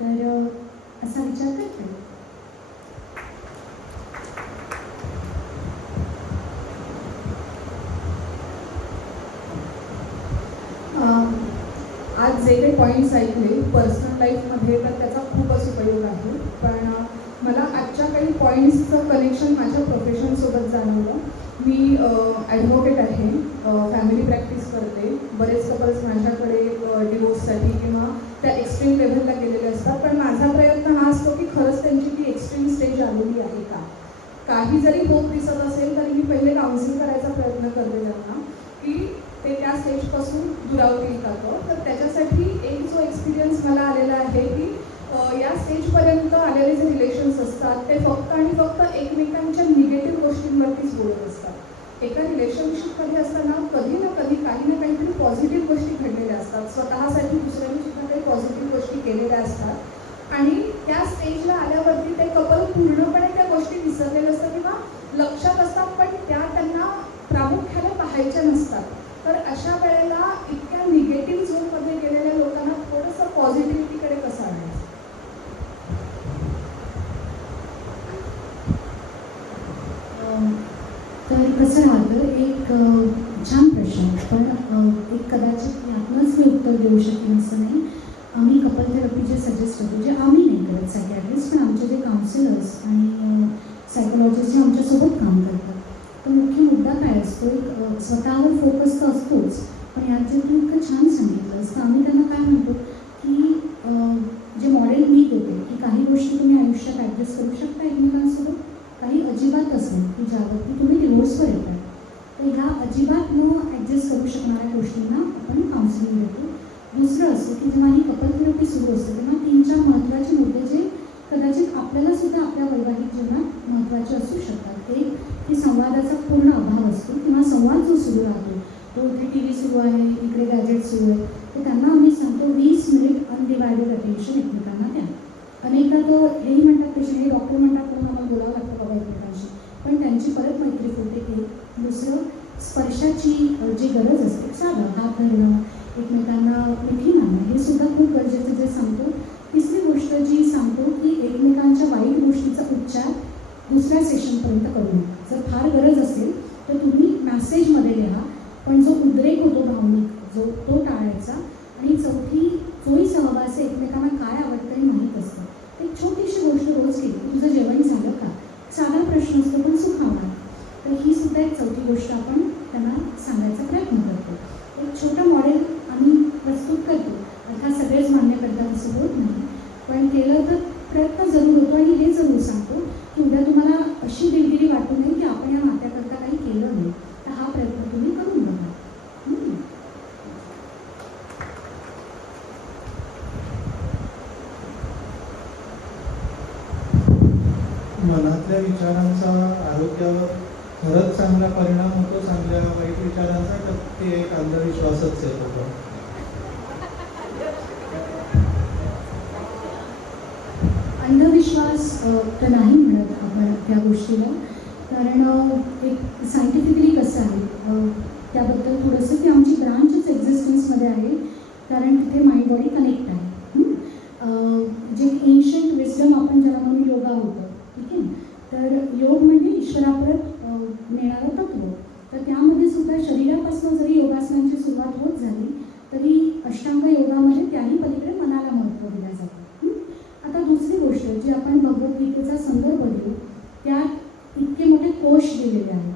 तर असा विचार करते. आज जे काही पॉईंट्स ऐकले पर्सनल लाईफमध्ये तर त्याचा खूपच उपयोग आहे, पण मला आजच्या काही पॉईंट्सचं कनेक्शन माझ्या प्रोफेशनसोबत जाणवलं. मी ॲडव्होकेट आहे, फॅमिली प्रॅक्टिस करते. बरेच कपल्स माझ्याकडे डिवोर्ससाठी किंवा त्या एक्स्ट्रीम लेव्हलला गेलेले असतात, पण माझा प्रयत्न हा असतो की खरंच त्यांची ती एक्स्ट्रीम स्टेज आलेली आहे का. काही जरी होप दिसत असेल तरी मी पहिले काउन्सिल करायचा प्रयत्न करते त्यांना की ते त्या स्टेजपासून दुरावतील का. तर त्याच्यासाठी एक जो एक्सपिरियन्स मला आलेला आहे की या स्टेजपर्यंत आलेले जे रिलेशन्स असतात ते फक्त आणि फक्त एकमेकांच्या निगेटिव्ह गोष्टींवरतीच बोलत असतात. एका रिलेशनशिपमध्ये असताना कधी ना कधी काही ना काहीतरी पॉझिटिव्ह गोष्टी घडलेल्या असतात, स्वतःसाठी दुसऱ्यांनी सुद्धा काही पॉझिटिव्ह गोष्टी केलेल्या असतात आणि त्या स्टेजला आल्यावरती ते कपल पूर्णपणे त्या गोष्टी विसरलेले असतात किंवा लक्षात असतात, पण त्या त्यांना प्रामुख्याने पाहायच्या नसतात. तर अशा वेळेला इतक्या निगेटिव्ह झोनमध्ये गेलेल्या लोकांना थोडंसं पॉझिटिव्हिटीकडे कसं आणायचं. तर कसं राहतं एक छान प्रश्न, पण एक कदाचित यातनंच मी उत्तर देऊ शकेन असं नाही. आम्ही कपल थेरपी जे सजेस्ट करतो, जे आम्ही नाही करत सायकॅट्रिस्ट, पण आमचे जे काउन्सिलर्स आणि सायकोलॉजिस्ट जे आमच्यासोबत काम करतात, तर मुख्य मुद्दा काय असतो, एक स्वतःवर फोकस तर असतोच, पण यात जे तू इतकं छान सांगितलं असतं आम्ही त्यांना काय म्हणतो की जे मॉडेल मी देते की काही गोष्टी तुम्ही आयुष्यात ॲडजस्ट करू शकता एकमेकांसोबत, काही अजिबातच नाही की ज्यावरती तुम्ही डिवोर्सवर येतात. तर ह्या अजिबात न ॲडजस्ट करू शकणाऱ्या गोष्टींना आपण काउन्सिलिंग देतो. दुसरं असं की जेव्हा ही कपल थेरपी सुरू असते तेव्हा 3-4 महत्त्वाचे मुद्दे जे कदाचित आपल्याला सुद्धा आपल्या वैवाहिक जीवनात महत्त्वाचे असू शकतात. एक की संवादाचा पूर्ण अभाव असतो किंवा संवाद जो सुरू राहतो तो इकडे टी व्ही सुरू आहे, इकडे गॅजेट सुरू आहे, तर त्यांना आम्ही सांगतो 20 मिनिट अनडिवायडेड अटेन्शन एकमेकांना द्या. अनेकदा तो हेही म्हणतात पेशंट, हे डॉक्टर म्हणतात पण आम्हाला बोलावं लागतं बाबा एकमेकांशी, पण त्यांची परत मैत्री होते. एक दुसरं स्पर्शाची जी गरज असते, साधं हात धरणं, एकमेकांना मिठी मारणं, हे सुद्धा खूप गरजेचं जे सांगतो. तिसरी गोष्ट जी सांगतो की एकमेकांच्या वाईट गोष्टीचा उच्चार दुसऱ्या सेशनपर्यंत करू नये. जर फार गरज असेल तर तुम्ही मॅसेजमध्ये लिहा, पण जो उद्रेक होतो भावनिक जो तो टाळायचा. आणि चौथी, तोही सहवास एकमेकांना काय आवडतं हे माहीत असतं. एक छोटीशी गोष्ट रोज केली, तुझं जेवण झालं का, साधा प्रश्न असतो पण सुखावणार, तर ही सुद्धा एक चौथी गोष्ट आपण त्यांना सांगायचा प्रयत्न करतो. एक छोटं मॉडेल आम्ही प्रस्तुत करतो. अर्थात सगळेच मान्य करतात असं होत नाही, पण केलं तर प्रयत्न जरूर होतो आणि हे जरूर सांगतो की उद्या तुम्हाला अशी दिलगिरी वाटून मनातल्या विचारांचा आरोग्यावर खरंच चांगला परिणाम होतो, चांगल्या वाईट विचारांचा, तर ते एक अंधविश्वासच येत होतं. अंधविश्वास तर नाही म्हणत आपण त्या गोष्टीला, कारण एक सायंटिफिकली कसं आहे त्याबद्दल थोडंसं की आमची ब्रांचच एक्झिस्टन्समध्ये आहे, कारण तिथे माइंड बॉडी कनेक्ट आहे. जे एन्शंट विस्डम आपण ज्याला म्हणून योगा होतं, ठीक आहे. तर योग म्हणजे ईश्वराप्रत नेणारं तत्व. तर त्यामध्ये सुद्धा शरीरापासून जरी योगासनांची सुरुवात होत झाली तरी अष्टांग योगामध्ये त्याही पलीकडे मनाला महत्त्व दिलं जातं. आता दुसरी गोष्ट जी आपण भगवद्गीतेचा संदर्भ घेऊ, त्यात इतके मोठे कोश दिलेले आहेत.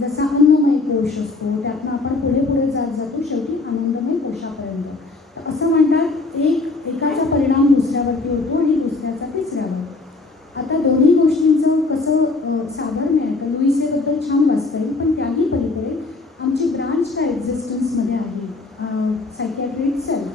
जसा अन्नमय कोश असतो, त्यातनं आपण पुढे पुढे जात जातो, शेवटी आनंदमय कोशापर्यंत. तर असं म्हणतात एकाचा परिणाम दुसऱ्यावरती होतो आणि दुसऱ्याचा तिसऱ्यावर. आता दोन्ही गोष्टींचं कसं साधर्म्य आहे तर लुईसेबद्दल छान वाचता येईल, पण त्याही पलीकडे आमची ब्रांच काय एक्झिस्टन्समध्ये आहे सायकॅट्री इटसेल्फ,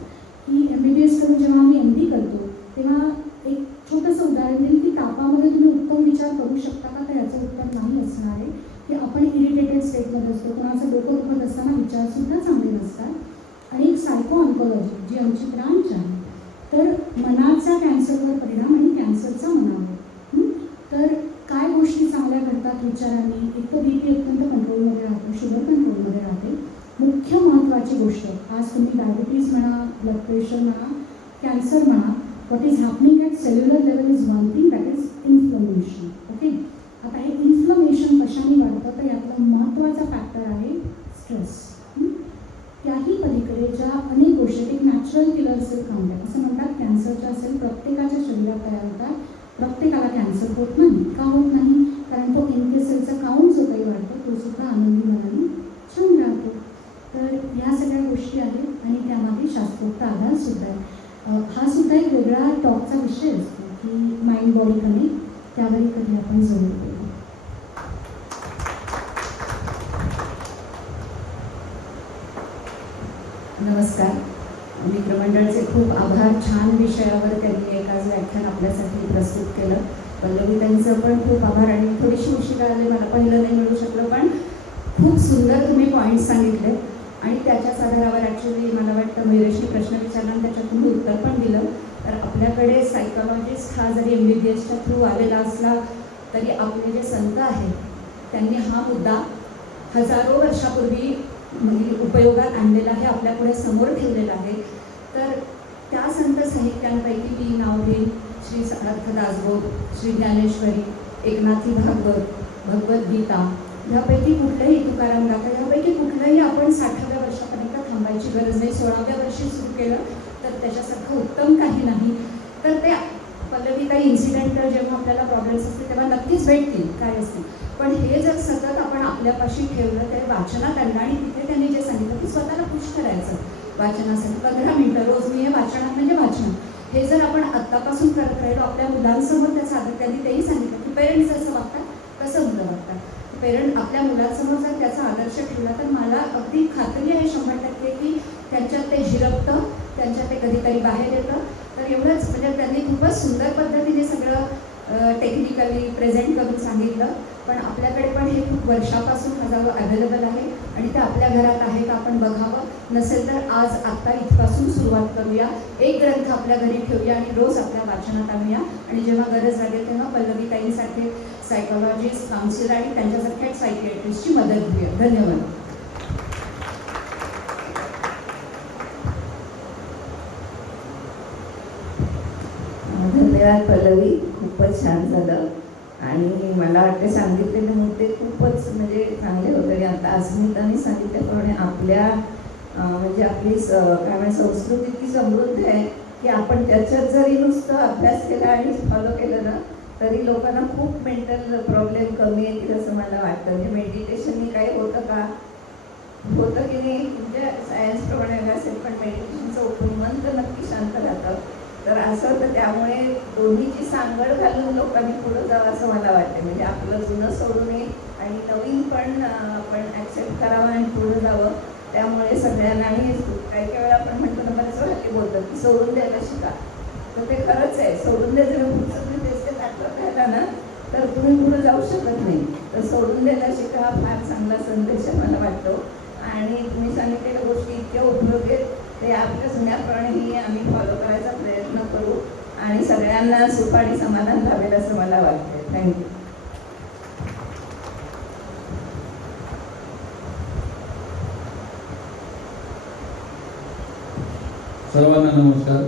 की MBBS करून जेव्हा आम्ही MD करतो तेव्हा एक छोटंसं उदाहरण देईल की तापामध्ये तुम्ही उत्तम विचार करू शकता का, तर याचं उत्तर नाही असणार आहे. की आपण इरिटेटेड स्टेटमध्ये असतो, कोणाचं डोकं दुखत असताना विचारसुद्धा चांगले नसतात. आणि एक सायको ऑन्कॉलॉजी जी आमची ब्रांच आहे, तर मनाचा कॅन्सरवर परिणाम आणि कॅन्सरचा मनावर. तर काय गोष्टी चांगल्या घडतात विचारांनी, एक तर BP अत्यंत कंट्रोलमध्ये राहतो, शुगर कंट्रोलमध्ये राहते. मुख्य महत्त्वाची गोष्ट, आज तुम्ही डायबिटीज म्हणा, ब्लड प्रेशर म्हणा, कॅन्सर म्हणा, what is happening at cellular level is one thing, that is inflammation. Okay. आता हे इन्फ्लमेशन कशाने वाढतं, तर यातला महत्त्वाचा फॅक्टर आहे स्ट्रेस. त्याही पलीकडे ज्या अनेक गोष्टी, एक नॅचरल किलर सेल काउंट आहे. असं म्हणतात कॅन्सरच्या सेल प्रत्येकाच्या शरीरात तयार होतात, प्रत्येकाला कॅन्सर होत नाही. का होत नाही? कारण तो NK सेलचा काउंट जो काही वाढतो तो सुद्धा आनंदी मनाने छान राहतो. तर ह्या सगळ्या गोष्टी आहेत आणि त्यामागे शास्त्रोक्त आधारसुद्धा आहे. हा सुद्धा एक वेगळा टॉकचा विषय असतो की माइंड बॉडी कनेक्ट, त्यावरही कधी आपण जरूर बोलू. नमस्कार. मित्रमंडळाचे खूप आभार. छान विषयावर त्यांनी एक आज व्याख्यान आपल्यासाठी प्रस्तुत केलं. पल्लवीताईंचं पण खूप आभार. आणि थोडीशी उशिरा आले, मला पहिलं नाही मिळू शकलं, पण खूप सुंदर तुम्ही पॉईंट्स सांगितले आणि त्याच्याच आधारावर ॲक्च्युली मला वाटतं मयुरेशनी प्रश्न विचारला आणि त्याच्यात तुम्ही उत्तर पण दिलं. तर आपल्याकडे सायकॉलॉजिस्ट हा जरी MBBSच्या थ्रू आलेला असला तरी आपले जे संत आहेत त्यांनी हा मुद्दा हजारो वर्षापूर्वी म्हणजे उपयोगात आणलेला आहे, आपल्यापुढे समोर ठेवलेला आहे. तर त्या संत साहित्यांपैकी मी नाव घेईन श्री समर्थ दासबोध, श्री ज्ञानेश्वरी, एकनाथी भागवत, भगवद्गीता, ह्यापैकी कुठलंही तुकाराम गाथा, ह्यापैकी कुठलंही आपण 60व्या वर्षापर्यंत थांबायची गरज नाही. 16व्या वर्षी सुरू केलं तर त्याच्यासारखं उत्तम काही नाही. तर ते पल्लवीताई इन्सिडेंट जेव्हा आपल्याला प्रॉब्लेम्स असतील तेव्हा नक्कीच भेटतील, काय असतील. पण हे जर सतत आपण आपल्यापाशी ठेवलं तर वाचनात आणलं आणि तिथे त्यांनी जे सांगितलं की स्वतःला खुश करायचं वाचनासाठी 15 मिनिटं रोज. मी हे वाचनात म्हणजे वाचन हे जर आपण आत्तापासून करत राहिलो आपल्या मुलांसमोर त्याचा आदर, त्यांनी तेही सांगितलं की पेरेंट्स जसं वागतात तसं मुलं वागतात. पेरेंट आपल्या मुलांसमोर जर त्याचा आदर्श ठेवला तर मला अगदी खात्री आहे 100% की त्यांच्यात ते झिरपतं, त्यांच्यात ते कधीतरी बाहेर येतं. तर एवढंच म्हणजे त्यांनी खूपच सुंदर पद्धतीने सगळं टेक्निकली प्रेझेंट करून सांगितलं. पण आपल्याकडे पण हे खूप वर्षापासून हजारो अवेलेबल आहे आणि ते आपल्या घरात आहेत, आपण बघावं. नसेल तर आज आत्ता इथपासून सुरुवात करूया. एक ग्रंथ आपल्या घरी ठेवूया आणि रोज आपल्या वाचनात आणूया. आणि जेव्हा गरज लागेल तेव्हा पल्लवीताईंसारखे सायकॉलॉजिस्ट, काउन्सिलर आणि त्यांच्यासारख्या सायकियाट्रिस्टची मदत घेऊया. धन्यवाद. धन्यवाद पल्लवी, खूपच छान झालं. आणि मला वाटतं सांगितलेले मुद्दे खूपच म्हणजे चांगले होते. आता अस्मिताने सांगितल्याप्रमाणे आपल्या म्हणजे आपली काय म्हणा संस्कृती इतकी समृद्ध आहे की आपण त्याच्यात जरी नुसतं अभ्यास केला आणि फॉलो केलं ना तरी लोकांना खूप मेंटल प्रॉब्लेम कमी येतील असं मला वाटतं. म्हणजे मेडिटेशननी काही होतं का, होतं की नाही म्हणजे सायन्सप्रमाणे असेल, पण मेडिटेशनचं उपयोग मन तर नक्की शांत राहतं. तर असं होतं. त्यामुळे दोन्हीची सांगड घालून लोकांनी पुढं जावं असं मला वाटतं. म्हणजे आपलं जुनं सोडू नये आणि नवीन पण आपण ॲक्सेप्ट करावं आणि पुढं जावं. त्यामुळे सगळ्यांना आणि काही काही वेळा आपण म्हणतो ना, बरेच हल्ली बोलतात की सोडून द्यायला शिका. तर ते खरंच आहे, सोडून द्यायचं पुढचं तेच ते दाखवत राहिला तर तुम्ही पुढे जाऊ शकत नाही. तर सोडून देणं शिका हा फार चांगला संदेश मला वाटतो. आणि तुम्ही सांगितलेल्या गोष्टी इतक्या उपयोगी आहेत, ते आपल्या जुन्याप्रमाणेही आम्ही फॉलो करायचा प्रयत्न करू आणि सगळ्यांना सुख आणि समाधान लाभेल असं मला वाटतं. थँक्यू. सर्वांना नमस्कार.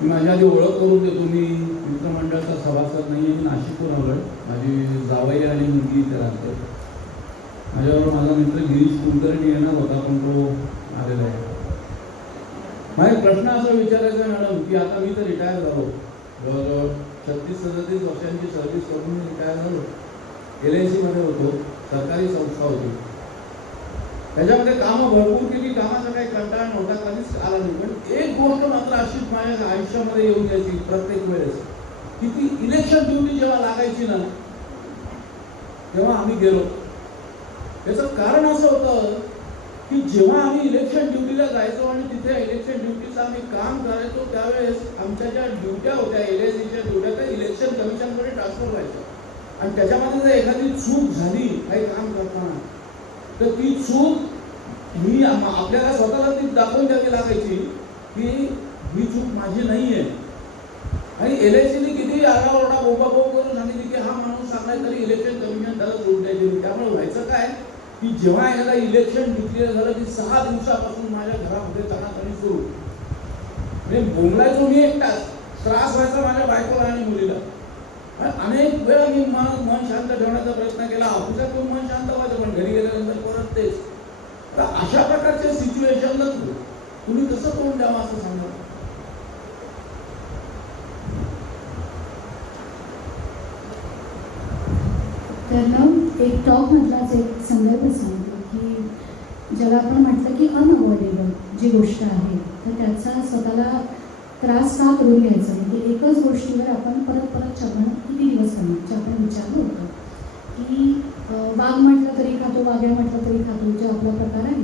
मी माझी आधी ओळख करून देतो. मी मित्रमंडळाचा सभासद नाही आहे. मी नाशिकहून आलो आहे. माझी जावई आणि मुलगी इथे राहते. माझ्याबरोबर माझा मित्र गिरीश कुलकर्णी येणार होता, पण तो आलेला आहे. मला एक प्रश्न असा विचारायचा आहे मॅडम, की आता मी तर रिटायर झालो, जवळजवळ 36-37 वर्षांची सर्व्हिस करून मी रिटायर झालो. LIC मध्ये होतो, सरकारी संस्था होती. त्याच्यामध्ये कामं भरपूर केली, कामाचा काही कंटाळा नव्हता, कधीच आला नाही. पण एक गोष्ट मात्र अशीच माझ्या आयुष्यामध्ये येऊन यायची प्रत्येक वेळेस, की ती इलेक्शन ड्युटी जेव्हा लागायची ना, तेव्हा आम्ही गेलो. त्याचं कारण असं होतं की जेव्हा आम्ही इलेक्शन ड्युटीला जायचो आणि तिथे इलेक्शन ड्युटीचं आम्ही काम करायचो, त्यावेळेस आमच्या ज्या ड्युट्या होत्या, LICच्या ड्युट्या, त्या इलेक्शन कमिशनकडे ट्रान्सफर व्हायच्या. आणि त्याच्यामध्ये जर एखादी चूक झाली काही काम करताना, तर ती चूक आपल्याला स्वतःला ती दाखवून द्यावी लागायची की ही चूक माझी नाही आहे. आणि LICने किती आरडाओरडा बोंबाबोंब करून सांगितली की हा माणूस सांगलाय तरी इलेक्शन कमिशन त्याला सोडून द्यायची. त्यामुळे व्हायचं काय की जेव्हा याला इलेक्शन डिक्लेअर झालं की 6 दिवसापासून माझ्या घरामध्ये तणातणी सुरू. म्हणजे बोंबलायचो मी एकटाच, त्रास व्हायचा माझ्या बायकोला आणि मुलीला. अनेक वेळा मी मन शांत ठेवण्याचा प्रयत्न केला. ऑफिसात पण मन शांत व्हायचं, पण घरी गेल्यानंतर परत तेच. तर अशा प्रकारच्या सिच्युएशनला तुम्ही कसं तोंड द्यावं असं सांगा. तर एक टॉकमधलाच एक संदर्भ सांगतो की ज्याला आपण म्हटलं की अनअवॉइडेबल जी गोष्ट आहे, तर त्याचा स्वतःला त्रास का करून घ्यायचा. म्हणजे एकच गोष्टीवर आपण परत परत चढणं किती दिवस करणार, जे आपण विचारलं होतं की वाघ म्हटलं तरी खातो, वाघ्या म्हटलं तरी खातो, जे आपला प्रकार आहे.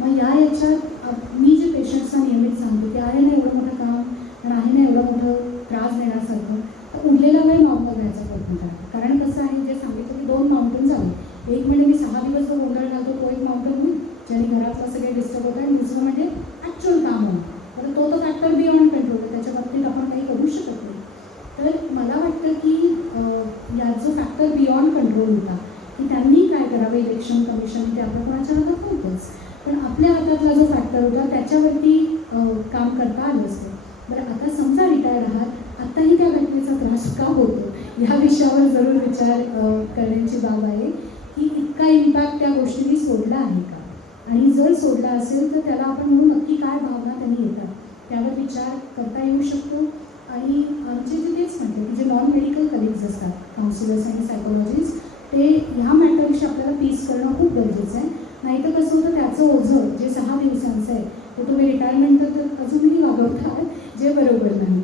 मग याच्यात मी जे पेशंट्सना नियमित सांगते की आहे ना एवढं मोठं काम आणि आहे ना एवढं मोठं त्रास देण्यासारखं, तर उरलेला वेळ नॉर्मल व्हायचा प्रयत्न करा. कारण कसं आहे, जे सांगितलं की 2 माउंटेन्स आहे. एक म्हणजे मी 6 दिवस जो गोंधळ घालतो तो एक माउंटेन होईल, ज्याने घरातलं सगळे डिस्टर्ब होतं. आणि दुसरं म्हणजे ॲक्च्युअल काम होणं, तर तो तर फॅक्टर बियॉन्ड कंट्रोल आहे, त्याच्या बाबतीत आपण काही करू शकत नाही. तर मला वाटतं की यात जो फॅक्टर बियॉन्ड कंट्रोल होता की त्यांनी काय करावं इलेक्शन कमिशन, ते आपण कोणाच्या हातात नव्हतंच, पण आपल्या हातातला जो फॅक्टर होता त्याच्यावरती काम करता आलं असतं. बरं, आता समजा रिटायर आहात, आत्ताही त्या घटनेचा त्रास का होतो ह्या विषयावर जरूर विचार करण्याची बाब आहे की इतका इम्पॅक्ट त्या गोष्टींनी सोडला आहे का, आणि जर सोडला असेल तर त्याला आपण म्हणून नक्की काय भावना त्यांनी येतात त्यावर विचार करता येऊ शकतो. आणि आमचे जे तेच म्हणते की जे नॉन मेडिकल कलिग्स असतात, काउन्सिलर्स आणि सायकोलॉजिस्ट, ते ह्या मॅटरविषयी आपल्याला पीस करणं खूप गरजेचं आहे. नाहीतर कसं होतं, त्याचं ओझं जे 6 दिवसांचं आहे ते तुम्ही रिटायरमेंट तर अजूनही वागवतात, जे बरोबर नाही.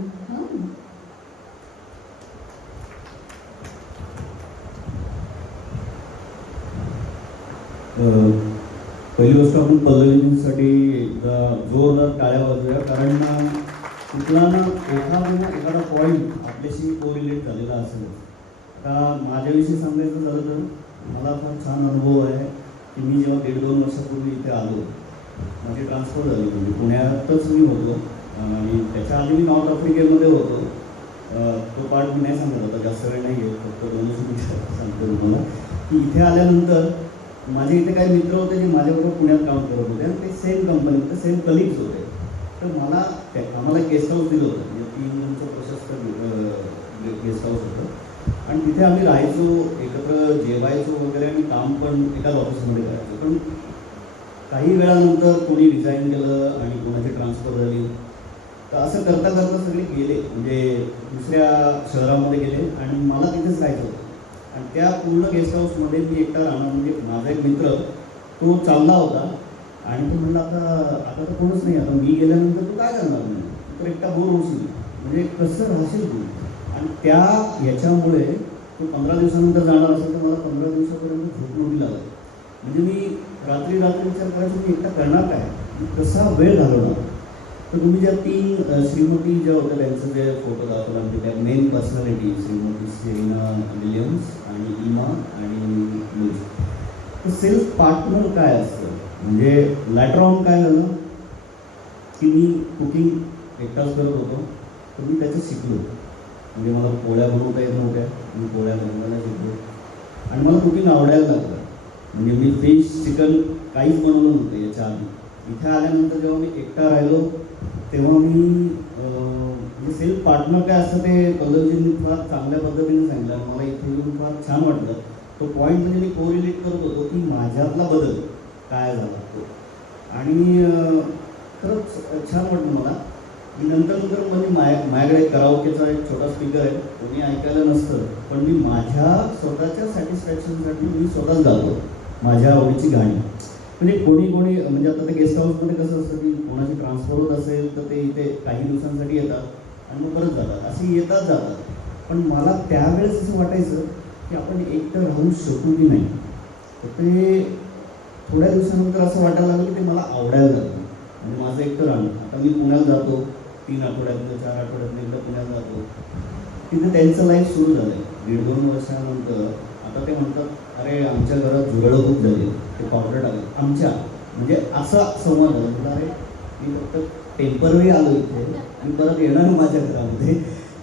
पहिली गोष्ट आपण पल्लवींसाठी जोरदार टाळ्या वाजवूया, कारण कुठला ना एखादा पॉईंट आपल्याशी कोरिलेट झालेला असेल. आता माझ्याविषयी सांगायचं झालं तर मला फार छान अनुभव आहे की मी जेव्हा 1.5-2 वर्षापूर्वी इथे आलो, माझी ट्रान्सफर झाली. म्हणजे पुण्यातच मी होतो आणि त्याच्या आधी मी नॉर्थ आफ्रिकेमध्ये होतो. तो पार्ट मी नाही सांगत होता, जास्त वेळ नाही आहे, फक्त 2 सांगतो तुम्हाला की इथे आल्यानंतर माझे इथे काही मित्र होते जे माझ्याबरोबर पुण्यात काम करत होते आणि ते सेम कंपनीत सेम कलिग्स होते. तर आम्हाला गेस्ट हाऊस दिलं होतं, म्हणजे 3 रूमचं प्रशस्त गेस्ट हाऊस होतं आणि तिथे आम्ही राहायचो, एकत्र जेवायचो वगैरे आणि काम पण एकाच ऑफिसमध्ये करायचो. पण काही वेळानंतर कोणी रिझाईन केलं आणि कोणाची ट्रान्सफर झाली, तर असं करता करता सगळे गेले, म्हणजे दुसऱ्या शहरामध्ये गेले आणि मला तिथेच राहायचं होतं. आणि त्या पूर्ण गेस्ट हाऊसमध्ये मी एकटा राहणार. म्हणजे माझा एक मित्र तो चालला होता आणि तो म्हणला आता तर कोणच नाही, आता मी गेल्यानंतर तू काय करणार नाही, तर एकटा बोर होशील, म्हणजे कसं राहशील तू. आणि त्या याच्यामुळे तो 15 दिवसानंतर जाणार असेल तर मला 15 दिवसापर्यंत झोप नव्हती लागत. म्हणजे मी रात्री विचार करायचो मी एकटा करणार काय, कसा वेळ घालवणार. तर तुम्ही ज्या 3 श्रीमती ज्या होत्या त्यांचं जे फोटो दाखवला म्हणजे त्या main personality Shrimati Serena Williams आणि इमा आणि लुज. तर सेल्फ पार्टनर काय असतं म्हणजे लॅटर ऑन काय झालं की मी कुकिंग एकटाच करत होतो तर मी त्याचं शिकलो. म्हणजे मला पोळ्या बनवता येत नव्हत्या, मी पोळ्या बनवायला शिकलो आणि मला कुकिंग आवडायला लागलं. म्हणजे मी फिश चिकन काहीच बनवलं नव्हतं याच्या आधी. इथे आल्यानंतर जेव्हा मी एकटा राहिलो तेव्हा मी म्हणजे सेल्फ पार्टनर काय असतं ते पल्लवीजींनी फार चांगल्या पद्धतीने सांगितलं आणि मला इथे येऊन फार छान वाटलं. तो पॉईंट म्हणजे मी कोरिलेट करत होतो की माझ्यातला बदल काय झाला तो आणि खरंच छान वाटलं मला. मी नंतर म्हणजे माझ्याकडे कराओकेचा एक छोटा स्पीकर आहे, कोणी ऐकायला नसतं पण मी माझ्या स्वतःच्या सॅटिस्फॅक्शनसाठी मी स्वतःच गातो माझ्या आवडीची गाणी. म्हणजे कोणी म्हणजे आता ते गेस्ट हाऊसमध्ये कसं असतं की कोणाची ट्रान्सफर होत असेल तर ते इथे काही दिवसांसाठी येतात आणि मग परत जातात, असे येतात जातात. पण मला त्यावेळेस असं वाटायचं की आपण एकटं राहू शकू की नाही. तर ते थोड्या दिवसानंतर असं वाटायला लागलं की ते मला आवडायला लागलं. म्हणजे माझं एकटं राहणं. आता मी पुण्यात जातो 3 आठवड्यातनं 4 आठवड्यातनं एकदा पुण्यात जातो. तिथे त्यांचं लाईफ सुरू झालं आहे 1.5-2 वर्षानंतर. आता ते म्हणतात अरे आमच्या घरात झुरळं खूप झाली, ते पावडर टाकलं आमच्या. म्हणजे असा संवाद झाला. म्हटलं अरे मी फक्त टेम्पररी आलो इथे आणि परत येणार माझ्या घरामध्ये.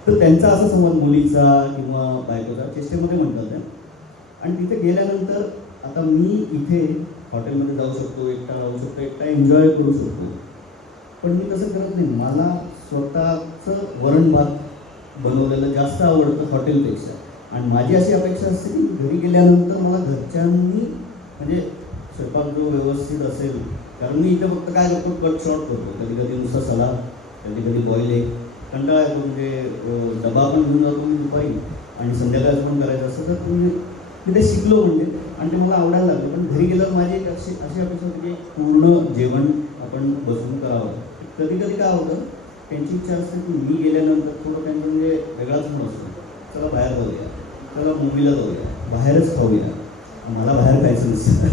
तर त्यांचा असा संवाद मुलीचा किंवा बायकोचा चेष्टेमध्ये म्हणतात त्या. आणि तिथे गेल्यानंतर आता मी इथे हॉटेलमध्ये जाऊ शकतो, एकटा राहू शकतो, एकटा एन्जॉय करू शकतो. पण मी तसं करत नाही. मला स्वतःचं वरण भात बनवलेलं जास्त आवडतं हॉटेलपेक्षा. आणि माझी अशी अपेक्षा असते की घरी गेल्यानंतर मला घरच्यांनी म्हणजे स्वयंपाक जो व्यवस्थित असेल. कारण मी इथे फक्त काय करतो कट शॉर्ट करतो. कधी कधी नुसतं सलाद, कधी कधी बॉईल एग. कंटाळा येतो म्हणजे डबा पण घेऊन जातो मी दुपारी आणि संध्याकाळचं पण करायचं असतं. तर तुम्ही तिथे शिकलो म्हणजे आणि ते मला आवडायला लागलं. पण घरी गेल्यावर माझी एक अशी अपेक्षा होती की पूर्ण जेवण आपण बसून करावं. कधी कधी काय होतं त्यांची इच्छा असते की मी गेल्यानंतर थोडं त्यांचं म्हणजे वेगळाच म्हणून असतो. चला बाहेर जाऊया, चला मुंबईला जाऊया, बाहेरच खाऊया, मला बाहेर खायचं नसतं.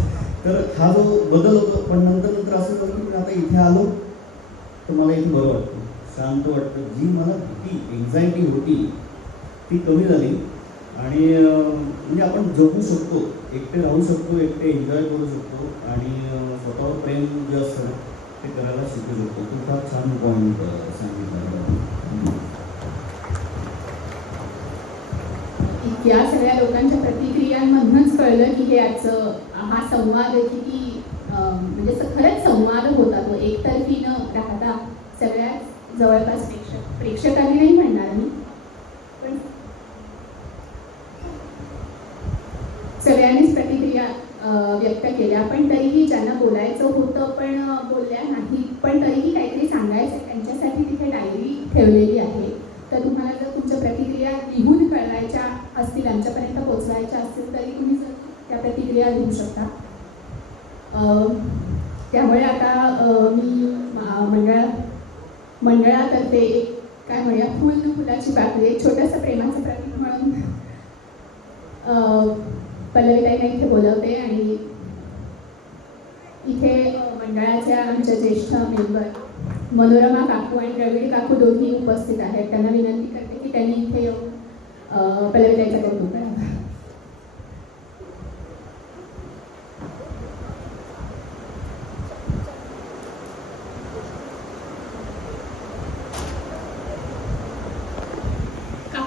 तर हा जो बदल होतो. पण नंतर असं झालं की आता इथे आलो तर मला इथे बरं वाटतं, शांत वाटतं. जी मला भीती एन्झायटी होती ती कमी झाली आणि म्हणजे आपण जगू शकतो, एकटे राहू शकतो, एकटे एन्जॉय करू शकतो आणि स्वतःवर प्रेम जे असतं ना ते करायला शिकू शकतो. तो फार छान पॉईंट सांगितलं. या सगळ्या लोकांच्या प्रतिक्रियांमधूनच कळलं की हे आजचं हा संवाद किती म्हणजे खरंच संवाद होता तो एकतर्फी न राहता सगळ्या जवळपास प्रेक्षकांनी नाही म्हणणार मी, पण सगळ्यांनीच प्रतिक्रिया व्यक्त केल्या. पण तरीही ज्यांना बोलायचं होतं पण बोलल्या नाही, पण तरीही काहीतरी सांगायचं त्यांच्यासाठी तिथे डायरी ठेवलेली आहे. तर तुम्हाला जर तुमच्या प्रतिक्रिया लिहून कळवायच्या असतील, आमच्यापर्यंत पोचवायच्या असतील तरी तुम्ही जर त्या प्रतिक्रिया लिहू शकता. त्यामुळे आता मी मंडळातर्फे एक काय म्हणूया फुल न फुलाची पाकळी एक छोटंसं प्रेमाचं प्रतीक म्हणून पल्लवीताईंना इथे बोलवते. आणि इथे मंडळाच्या आमच्या ज्येष्ठ मेंबर मनोरमा काकू आणि द्रविड काकू दोन्ही उपस्थित आहेत. त्यांना विनंती करते की त्यांनी